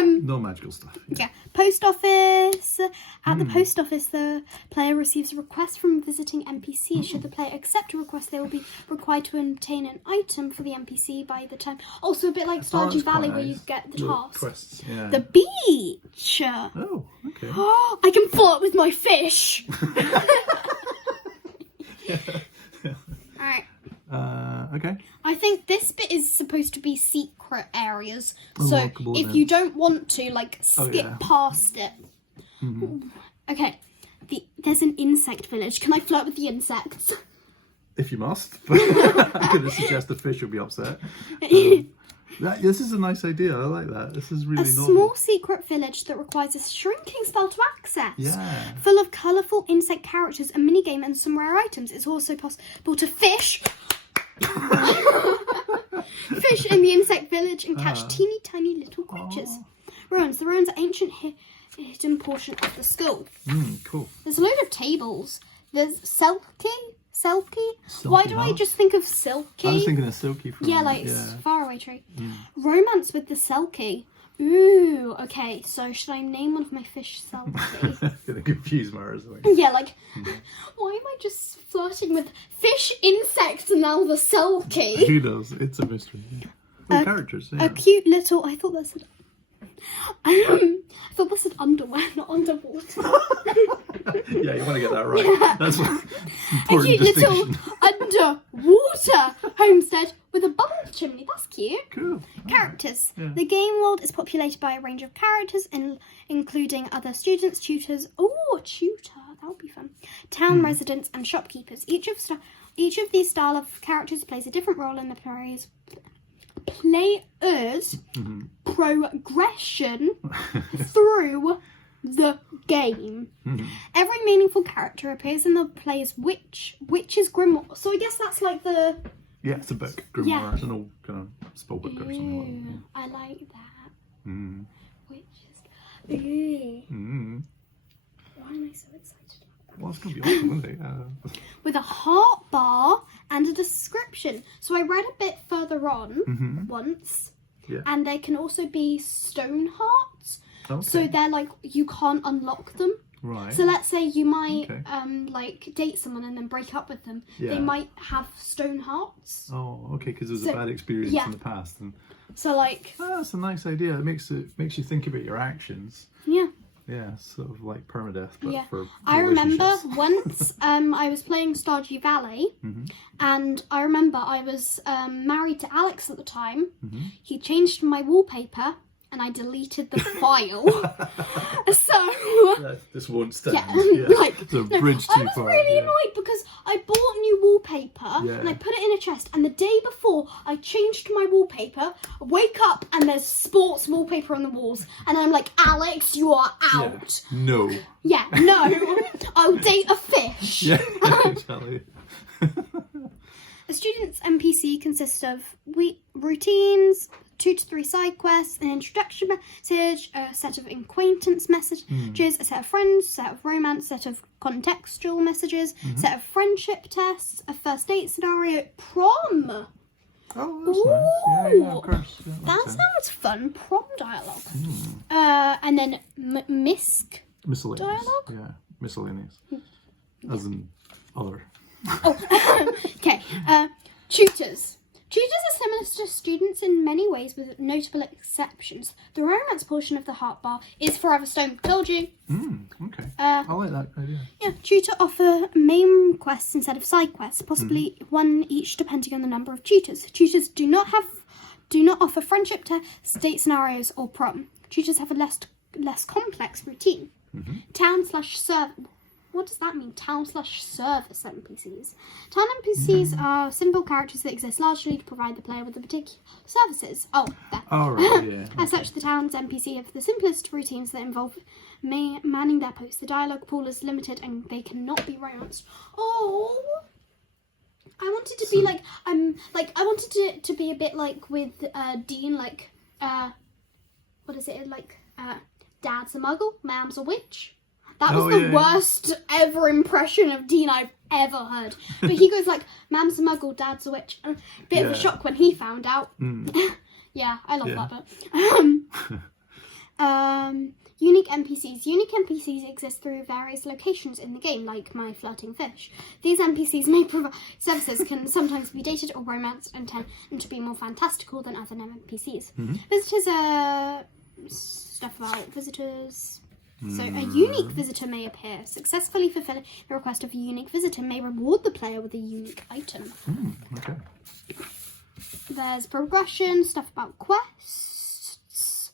No magical stuff. Yeah. Post office. At the post office, the player receives a request from visiting NPC. Should the player accept a request, they will be required to obtain an item for the NPC by the time. Also, a bit like Stardew that's Valley, quite where nice. you get the Little task. quests, yeah. The beach. Oh, okay. I can flirt with my fish. Alright. Okay. I think this bit is supposed to be secret areas. So Unlockable if then. you don't want to, like, skip yeah. past it. Okay. There's an insect village. Can I flirt with the insects? If you must. I'm going to suggest the fish will be upset. This is a nice idea. I like that. This is really A novel. small secret village that requires a shrinking spell to access. Yeah. Full of colourful insect characters, a minigame and some rare items. It's also possible to fish. Fish fish in the insect village and catch teeny tiny little creatures. Ruins. The ruins are ancient hidden portion of the school. Cool. There's a load of tables. There's Selkie. Why do I just think of Silky? I was thinking of Silky. Faraway tree. Romance with the Selkie. Ooh, okay. So should I name one of my fish Selkie? Gonna confuse Mara or something. Yeah, like, why am I just flirting with fish, insects, and now the Selkie? Who knows? It's a mystery. Characters. Yeah. A cute little. I thought that said. I thought that said underwear, not underwater. Yeah, you want to get that right. Yeah. That's an important a cute distinction. Little underwater homestead with a bubble chimney. That's cute. Cool. Characters. Yeah. The game world is populated by a range of characters, including other students, tutors. Oh, tutor. That would be fun. Town residents and shopkeepers. Each of these style of characters plays a different role in the player's progression through the game. Every meaningful character appears in the player's witch's grimoire. So I guess that's like the... Yeah, it's a book. Grimoire. Yeah. It's an old kind of spell book or something like that. I like that. Witches. Why am I so excited about that? Well, it's going to be awesome, isn't it? With a heart bar and a description. So I read a bit further on once. Yeah. And there can also be stone hearts. Okay. So they're like, you can't unlock them. Right. So let's say you might like date someone and then break up with them. Yeah. They might have stone hearts. Oh, okay, because there's a bad experience in the past. And so like... Oh, that's a nice idea. It makes you think about your actions. Yeah. Yeah, sort of like permadeath, but for I remember relationships. once I was playing Stardew Valley, and I remember I was married to Alex at the time. He changed my wallpaper, and I deleted the file. So this won't stand. Like it's a bridge too far. I was really annoyed because I bought new wallpaper and I put it in a chest, and the day before I changed my wallpaper, I wake up and there's sports wallpaper on the walls, and I'm like, Alex, you are out. Yeah. No. Yeah, no. I'll date a fish. Yeah, exactly. A student's NPC consists of routines, 2 to 3 side quests, an introduction message, a set of acquaintance messages, a set of friends, a set of romance, a set of contextual messages, a set of friendship tests, a first date scenario, prom. Oh, that's nice. Yeah, of course. Yeah, that sounds fun. Prom dialogue. And then miscellaneous dialogue? Yeah, miscellaneous. As in other. Okay. Tutors. Tutors are similar to students in many ways, with notable exceptions. The romance portion of the heart bar is Forever Stone. Told you. Okay. I like that idea. Yeah, tutor offer main quests instead of side quests, possibly one each depending on the number of tutors. Tutors do not offer friendship tests, date scenarios, or prom. Tutors have a less complex routine. Town/server. What does that mean? Town/service NPCs. Town NPCs are simple characters that exist largely to provide the player with the particular services. Oh, there. Oh, right, yeah. As such, the town's NPC have the simplest routines that involve manning their posts. The dialogue pool is limited and they cannot be romanced. Oh, I wanted to be like I wanted it to be a bit like with Dean, like what is it like? Dad's a muggle, Mam's a witch. That was the worst ever impression of Dean I've ever heard. But he goes like, Mam's a muggle, Dad's a witch. A bit of a shock when he found out. Yeah, I love that bit. Unique NPCs. Unique NPCs exist through various locations in the game, like my flirting fish. These NPCs may provide services, can sometimes be dated or romanced, and tend to be more fantastical than other NPCs. Visitors are stuff about visitors. So a unique visitor may appear. Successfully fulfilling the request of a unique visitor may reward the player with a unique item. Okay. There's progression, stuff about quests.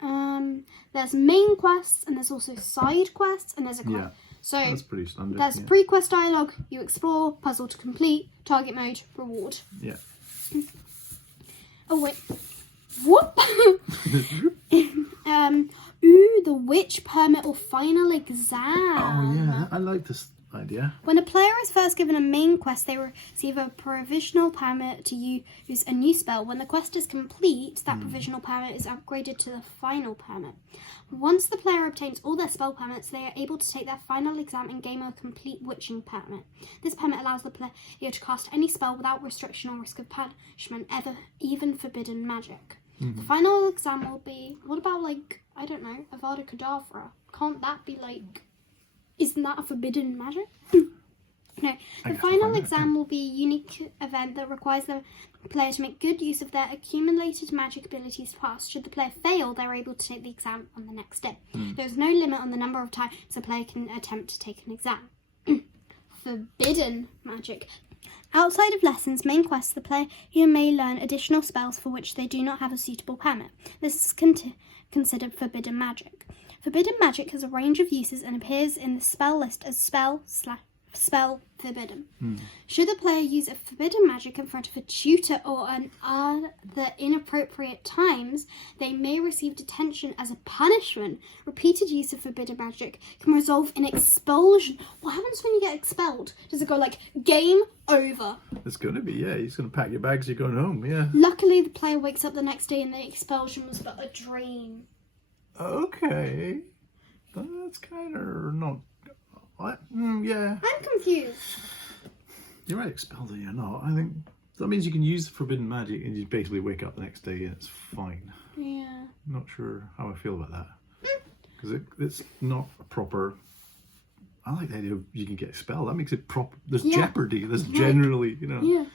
There's main quests, and there's also side quests, and there's a quest. Yeah, so that's pretty standard. There's pre-quest dialogue, you explore, puzzle to complete, target mode, reward. Yeah. Oh wait. Whoop! The witch permit or final exam. Oh yeah, I like this idea. When a player is first given a main quest, they receive a provisional permit to use a new spell. When the quest is complete, that provisional permit is upgraded to the final permit. Once the player obtains all their spell permits, they are able to take their final exam and gain a complete witching permit. This permit allows the player to cast any spell without restriction or risk of punishment, even forbidden magic. The final exam will be, what about, like, I don't know, Avada Kedavra? Can't that be, like, isn't that a forbidden magic? No. The final exam will be a unique event that requires the player to make good use of their accumulated magic abilities to pass. Should the player fail, they're able to take the exam on the next day. There's no limit on the number of times a player can attempt to take an exam. Forbidden magic. Outside of lessons, main quests, the player may learn additional spells for which they do not have a suitable permit. This is considered forbidden magic. Forbidden magic has a range of uses and appears in the spell list as spell forbidden. Should the player use a forbidden magic in front of a tutor or other inappropriate times, they may receive detention as a punishment. Repeated use of forbidden magic can result in expulsion. What happens when you get expelled? Does it go like, game over? It's going to be, yeah. You're going to pack your bags, you're going home, yeah. Luckily, the player wakes up the next day and the expulsion was but a dream. Okay. That's kind of not... What? Yeah. I'm confused. You're right, expelled or you're not. I think that means you can use forbidden magic and you basically wake up the next day and it's fine. Yeah. Not sure how I feel about that. Because it's not a proper... I like the idea of you can get expelled. That makes it proper. There's jeopardy. There's generally, you know... Yeah.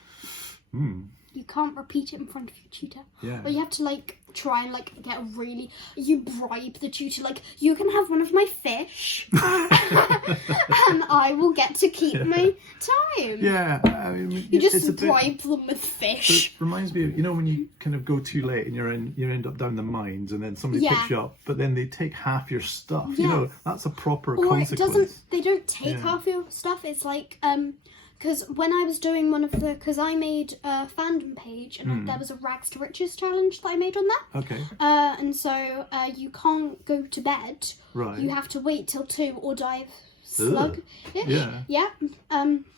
Hmm. You can't repeat it in front of your tutor. Yeah. Or you have to, like, try and, like, get a really... You bribe the tutor, like, you can have one of my fish. And I will get to keep my time. Yeah. I mean, you just bribe them with fish. It reminds me of, you know, when you kind of go too late and you end up down the mines and then somebody picks you up, but then they take half your stuff. You know, that's a proper consequence. They don't take half your stuff. It's like... Because when I was doing because I made a fandom page and there was a rags to riches challenge that I made on that. Okay. And so you can't go to bed. Right. You have to wait till 2 or die of slug. Yeah. Yeah.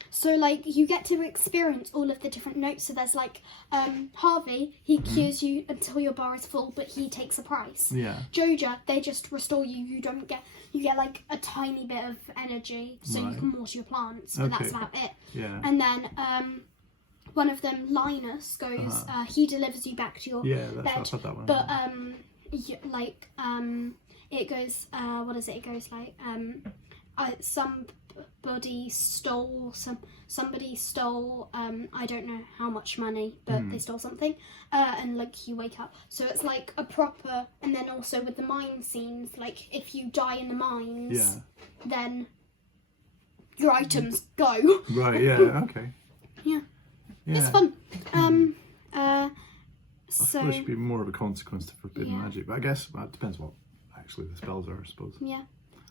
So like you get to experience all of the different notes. So there's like Harvey, he cures you until your bar is full, but he takes a price. Yeah. Joja, they just restore you. You get like a tiny bit of energy, so you can water your plants, but that's about it. Yeah. And then one of them, Linus, goes. He delivers you back to your bed. I've had that one. But it goes. What is it? It goes like somebody stole I don't know how much money, but they stole something, and like you wake up, so it's like a proper. And then also with the mine scenes, like if you die in the mines, then your items go. Right. Yeah. Okay. Yeah. It's fun. So there should be more of a consequence to forbidden magic, but I guess it depends what actually the spells are, I suppose. Yeah.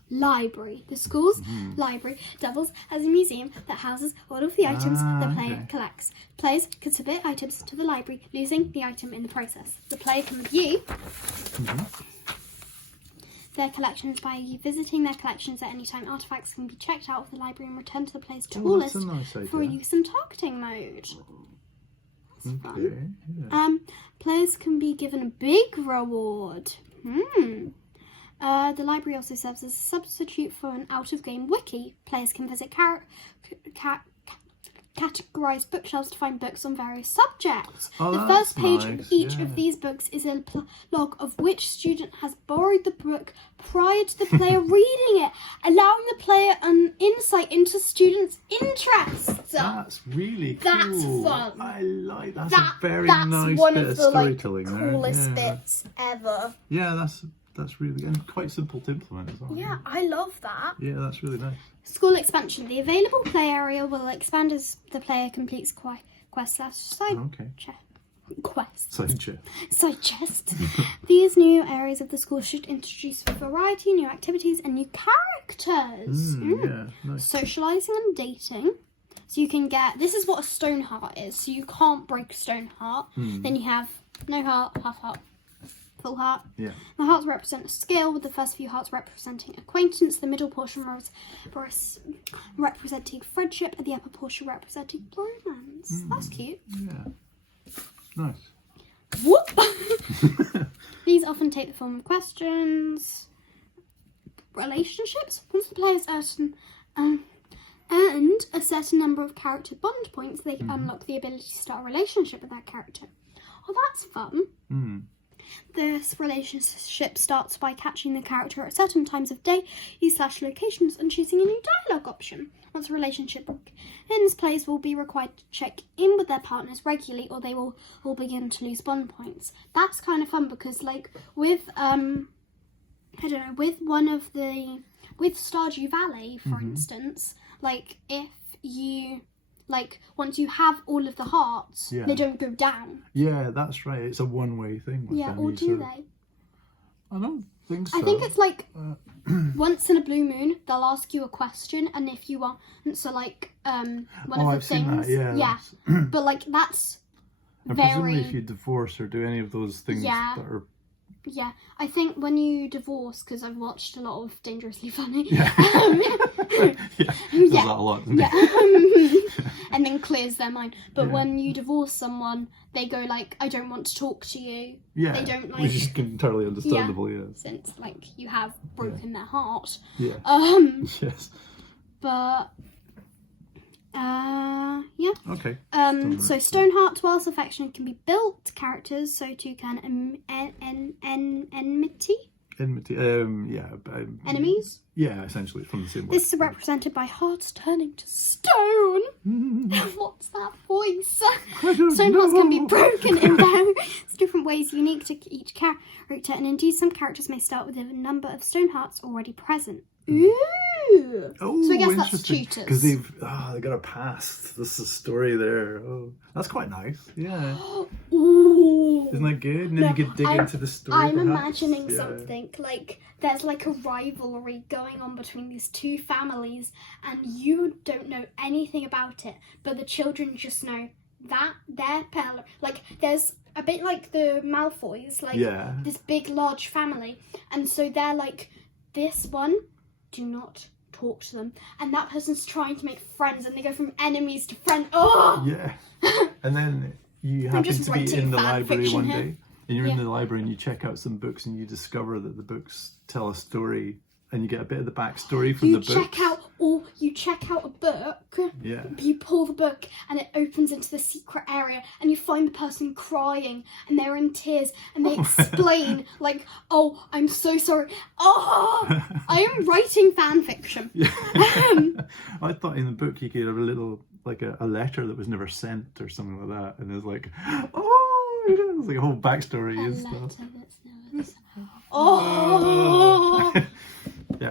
Library. The school's library doubles as a museum that houses all of the items the player collects. Players can submit items to the library, losing the item in the process. The player can view their collections by visiting their collections at any time. Artifacts can be checked out of the library and returned to the player's tool list for use in targeting mode. That's fun. Yeah. Players can be given a big reward. The library also serves as a substitute for an out-of-game wiki. Players can visit categorized bookshelves to find books on various subjects. The first page of each of these books is a log of which student has borrowed the book prior to the player reading it, allowing the player an insight into students' interests. That's really cool. That's fun. I like that's a very nice one bit of of the storytelling. coolest bits ever. Yeah, that's really good and quite simple to implement as well. Yeah, I love that. Yeah, that's really nice. School expansion. The available play area will expand as the player completes quests side chest. These new areas of the school should introduce variety, new activities, and new characters. Yeah, nice. Socializing and dating. So you can get... This is what a stone heart is. So you can't break a stone heart. Then you have no heart, half heart, full heart. Yeah. The hearts represent a scale, with the first few hearts representing acquaintance, the middle portion representing friendship, and the upper portion representing romance. That's cute. Yeah. Nice. Whoop! These often take the form of questions. Relationships. Once the players earned a certain number of character bond points, they unlock the ability to start a relationship with that character. Oh, that's fun. This relationship starts by catching the character at certain times of day, /locations, and choosing a new dialogue option. Once a relationship ends, players will be required to check in with their partners regularly, or they will all begin to lose bond points. That's kind of fun because, like, with with Stardew Valley, for instance, like, if you, like, once you have all of the hearts, they don't go down. Yeah, that's right. It's a one-way thing with them. Or do they? I don't think so. I think it's like once in a blue moon, they'll ask you a question, and if you answer like one of the I've things, seen that, yeah. But like that's and very. Presumably, if you divorce or do any of those things that are. Yeah, I think when you divorce, because I've watched a lot of Dangerously Funny. Yeah. Does that a lot. And then clears their mind. But when you divorce someone, they go like, "I don't want to talk to you." Yeah. They don't like. Which is entirely understandable. Yeah. Since like you have broken their heart. Yeah. Yes. But. Yeah. Okay. So Stoneheart, whilst affection can be built characters, so too can enmity. Enmity. Enemies. Yeah, essentially from the same. This is represented by hearts turning to stone. What's that voice? Stonehearts can be broken in various different ways, unique to each character, and indeed some characters may start with a number of Stonehearts already present. Ooh. Oh, so I guess that's cheaters. Because they got a past. This is a story there. Oh, that's quite nice. Yeah. Ooh. Isn't that good? And then you could dig into the story. I'm perhaps. imagining something like there's like a rivalry going on between these two families, and you don't know anything about it, but the children just know that they're like there's a bit like the Malfoys, like this big large family, and so they're like this one. Do not talk to them, and that person's trying to make friends, and they go from enemies to friends. Oh, yeah. And then you happen to be in the library one day, and you're in the library, and you check out some books, and you discover that the books tell a story, and you get a bit of the backstory from the book. You check out a book. Yeah. You pull the book, and it opens into the secret area, and you find the person crying, and they're in tears, and they explain like, "Oh, I'm so sorry. Oh, I am writing fan fiction." Yeah. I thought in the book you could have a little like a letter that was never sent or something like that, and it was like, oh, it's like a whole backstory and stuff. Oh. Yeah.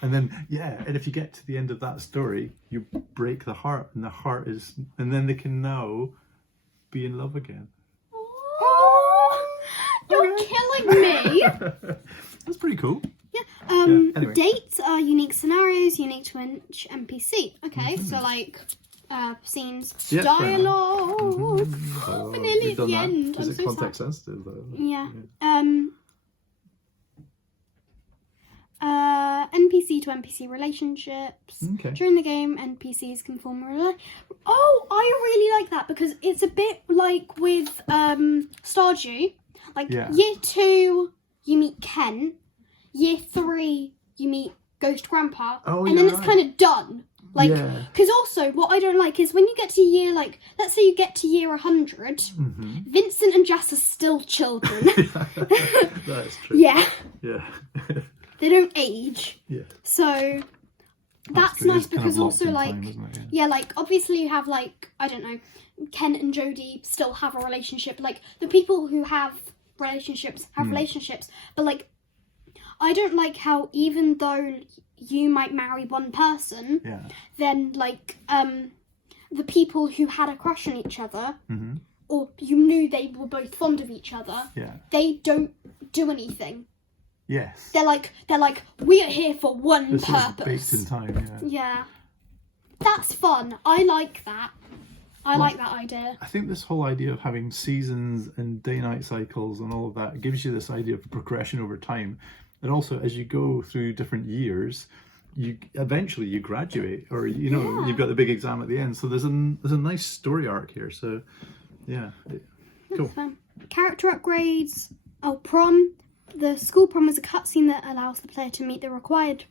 And then, and if you get to the end of that story, you break the heart, and the heart is, and then they can now be in love again. Oh, you're killing me. That's pretty cool. Yeah. Anyway. Dates are unique scenarios, unique to each NPC. Okay, so like scenes, dialogue. We're nearly at the end. Is I'm it so context sad. sensitive though? Yeah. NPC to NPC relationships. Okay. During the game, NPCs can form I really like that because it's a bit like with Stardew. Like year 2, you meet Ken. Year 3, you meet Ghost Grandpa. And then it's kind of done. Like, because also what I don't like is when you get to year, like, let's say you get to year 100, Vincent and Jess are still children. That's true. Yeah. Yeah. They don't age. Yeah. So that's nice because also like time, like obviously you have like, I don't know, Ken and Jodie still have a relationship. Like the people who have relationships have relationships, but like I don't like how even though you might marry one person, then like the people who had a crush on each other or you knew they were both fond of each other, they don't do anything. Yes. They're like, we are here for one purpose. Based in time, Yeah. That's fun. I like that. I like that idea. I think this whole idea of having seasons and day-night cycles and all of that gives you this idea of progression over time. And also, as you go through different years, you eventually graduate, or you've got the big exam at the end. So there's a nice story arc here. So yeah, cool. Fun. Character upgrades. Oh, prom. The school prom is a cutscene that allows the player to meet the required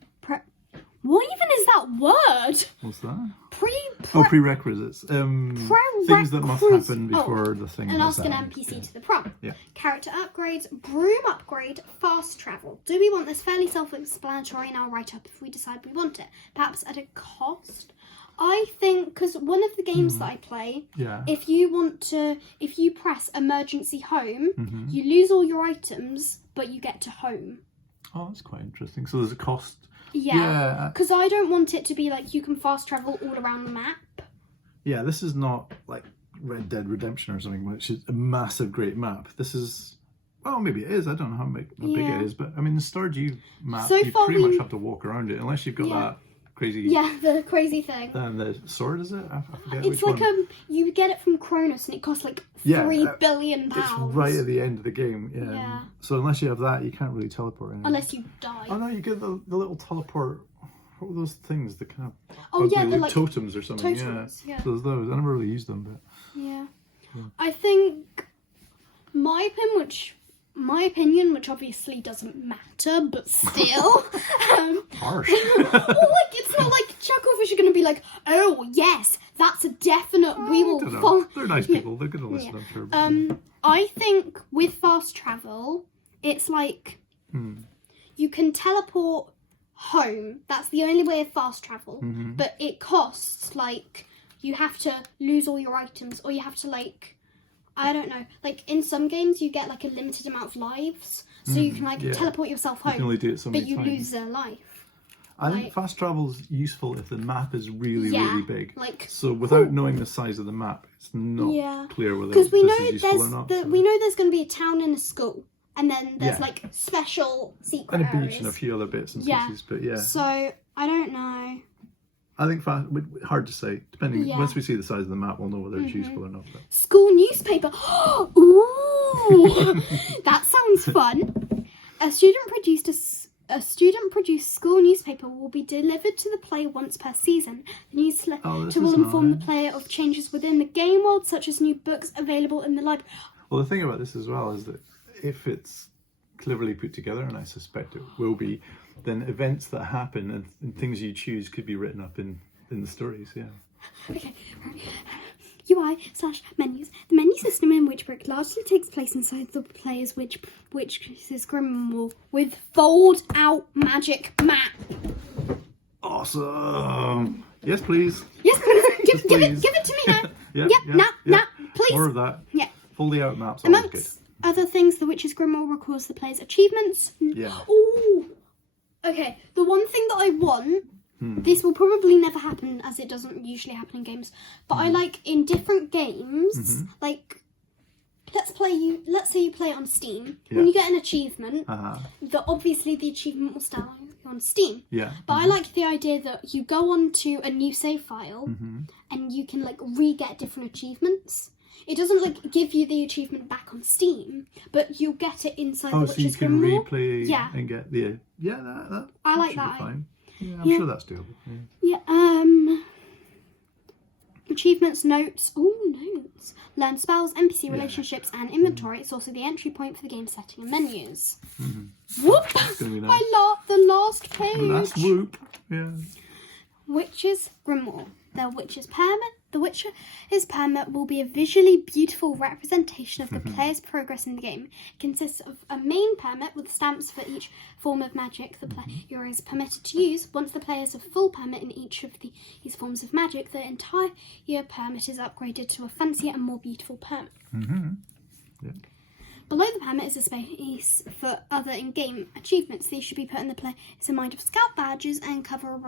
What even is that word? What's that? Prerequisites. Things that must happen before the thing. And ask an NPC to the prom. Yeah. Character upgrades, broom upgrade, fast travel. Do we want this? Fairly self-explanatory in our write-up if we decide we want it. Perhaps at a cost. I think, because one of the games that I play, if you press emergency home, you lose all your items, but you get to home. Oh, that's quite interesting. So there's a cost. Yeah, because I don't want it to be like you can fast travel all around the map. Yeah, this is not like Red Dead Redemption or something, which is a massive, great map. This is, well, maybe it is. I don't know how big it is, but I mean, the Stardew map, you pretty much have to walk around it unless you've got that crazy. Yeah, the crazy thing. And the sword, is it? I forget it's which like one. You get it from Kronos and it costs like £3 billion. It's right at the end of the game. Yeah. So unless you have that, you can't really teleport anywhere. Unless you die. Oh no, you get the little teleport. What were those things? The kind of they're like totems or something. Totems, yeah. So there's those. I never really used them, but yeah. I think my opinion, which obviously doesn't matter, but still, harsh. Well, it's not like Chucklefish are going to be like, oh yes, that's a definite. We will. They're nice people. They're going to listen, I'm sure. I think with fast travel, it's like you can teleport home. That's the only way of fast travel, but it costs like you have to lose all your items, or you have to like. I don't know. Like in some games, you get like a limited amount of lives, so you can like teleport yourself home. You can only do it so many times. But you lose their life. I think fast travel's useful if the map is really, really big. Like so, without knowing the size of the map, it's not clear whether this is useful or not. We know there's going to be a town and a school, and then there's like special secret and a beach areas. And a few other bits and pieces. But So I don't know. I think hard to say. Depending, once we see the size of the map, we'll know whether it's useful or not. But. School newspaper. Ooh, that sounds fun. A student-produced school newspaper will be delivered to the player once per season. The newsletter will inform the player of changes within the game world, such as new books available in the library. Well, the thing about this as well is that if it's cleverly put together, and I suspect it will be, then events that happen and things you choose could be written up in the stories, Okay. UI/menus. The menu system in Witchbrook largely takes place inside the player's Witch's Grimoire with fold-out magic map. Awesome! Yes, please. Yes, give it to me now. Now, please. More of that. Yeah. Folding out maps. Always good. Other things, the Witch's Grimoire records the player's achievements. Yeah. Ooh. Okay, the one thing that I want, this will probably never happen as it doesn't usually happen in games, but I like in different games, like, let's say you play it on Steam, when you get an achievement, obviously the achievement will start on Steam. Yeah. But I like the idea that you go on to a new save file, and you can, like, re-get different achievements. It doesn't like give you the achievement back on Steam, but you'll get it inside the Witch's so you can Grimoire. replay and get the that I like should that. Be fine. Yeah, I'm sure that's doable. Achievements, notes. Notes. Learn spells, NPC relationships, and inventory. It's also the entry point for the game setting and menus. Whoop! That's gonna be nice. The last page. The last whoop. Yeah. Witch's Grimoire. The Witch's Permit will be a visually beautiful representation of the player's progress in the game. It consists of a main permit with stamps for each form of magic the player is permitted to use. Once the player has a full permit in each of these forms of magic, the entire permit is upgraded to a fancier and more beautiful permit. Yeah. Below the permit is a space for other in-game achievements. These should be put in the player's mind of scout badges and cover a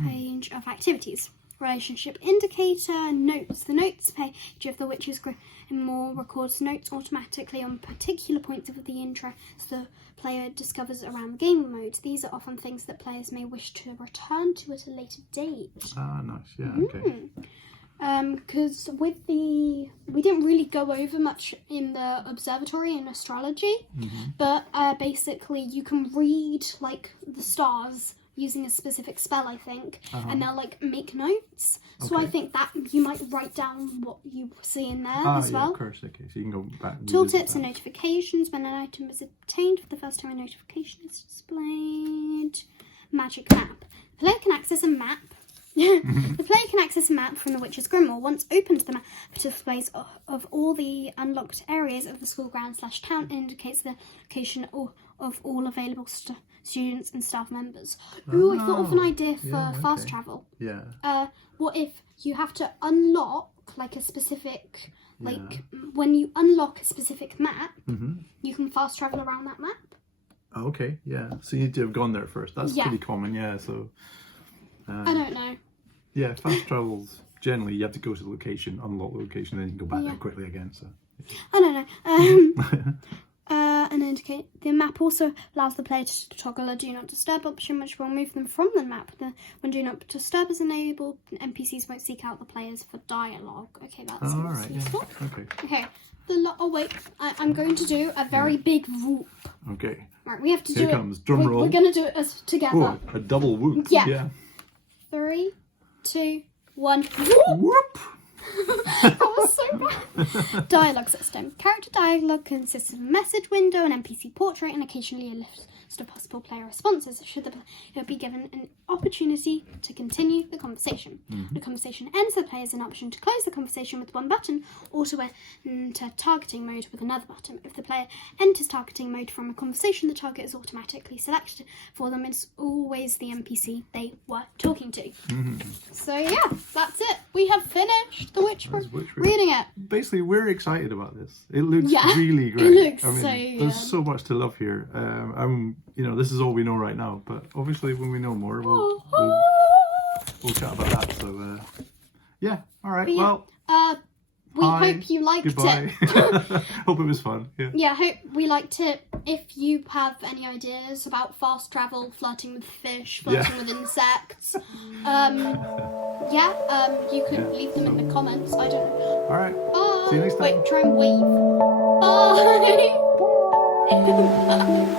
range of activities. Relationship indicator, notes. The notes page of the Witch's Grimoire records notes automatically on particular points of the interest the player discovers around the game mode. These are often things that players may wish to return to at a later date. Ah, nice. Yeah, okay. Because we didn't really go over much in the observatory in astrology, but basically you can read like the stars using a specific spell, I think, and they'll like make notes. So I think that you might write down what you see in there as well. Of course. Okay, so you can go back. And Tooltips and notifications. When an item is obtained for the first time, a notification is displayed. Magic map. The player can access a map. The player can access a map from the Witch's Grimoire. Once opened, the map displays of all the unlocked areas of the school ground/town and indicates the location of all available students and staff members. Ooh, I thought of an idea for fast travel. Yeah. What if you have to unlock like a specific, when you unlock a specific map, you can fast travel around that map? Okay, yeah. So you need to have gone there first. That's pretty common, yeah. So I don't know. Yeah, fast travels generally you have to go to the location, unlock the location, then you can go back there quickly again. So I don't know. And indicate the map also allows the player to toggle a do not disturb option, which will move them from the map. When do not disturb is enabled, NPCs won't seek out the players for dialogue. Okay, that's useful. Okay. Okay. Oh wait, I'm going to do a very big whoop. Okay. Right, we have to do Here it. comes drum roll. We're going to do it together. Oh, a double whoop. Yeah. 3, 2, 1. Whoop! That was so bad. Dialogue system. Character dialogue consists of a message window, an NPC portrait, and occasionally a list of possible player responses. Should the player be given an opportunity to continue the conversation. The conversation ends, the player has an option to close the conversation with one button or to enter targeting mode with another button. If the player enters targeting mode from a conversation, the target is automatically selected for them. It's always the NPC they were talking to. So yeah, that's it. We have finished the Witchbrook. Reading it. Basically, we're excited about this. It looks really great. It looks so good. There's so much to love here. This is all we know right now, but obviously when we know more, we'll chat about that. So, yeah. All right. Well, we hope you liked goodbye. it. Hope it was fun. Yeah, hope we liked it. If you have any ideas about fast travel, flirting with fish, flirting with insects, you could leave them in the comments. I don't know. All right. Bye. See you next time. Wait, try and wave. Bye.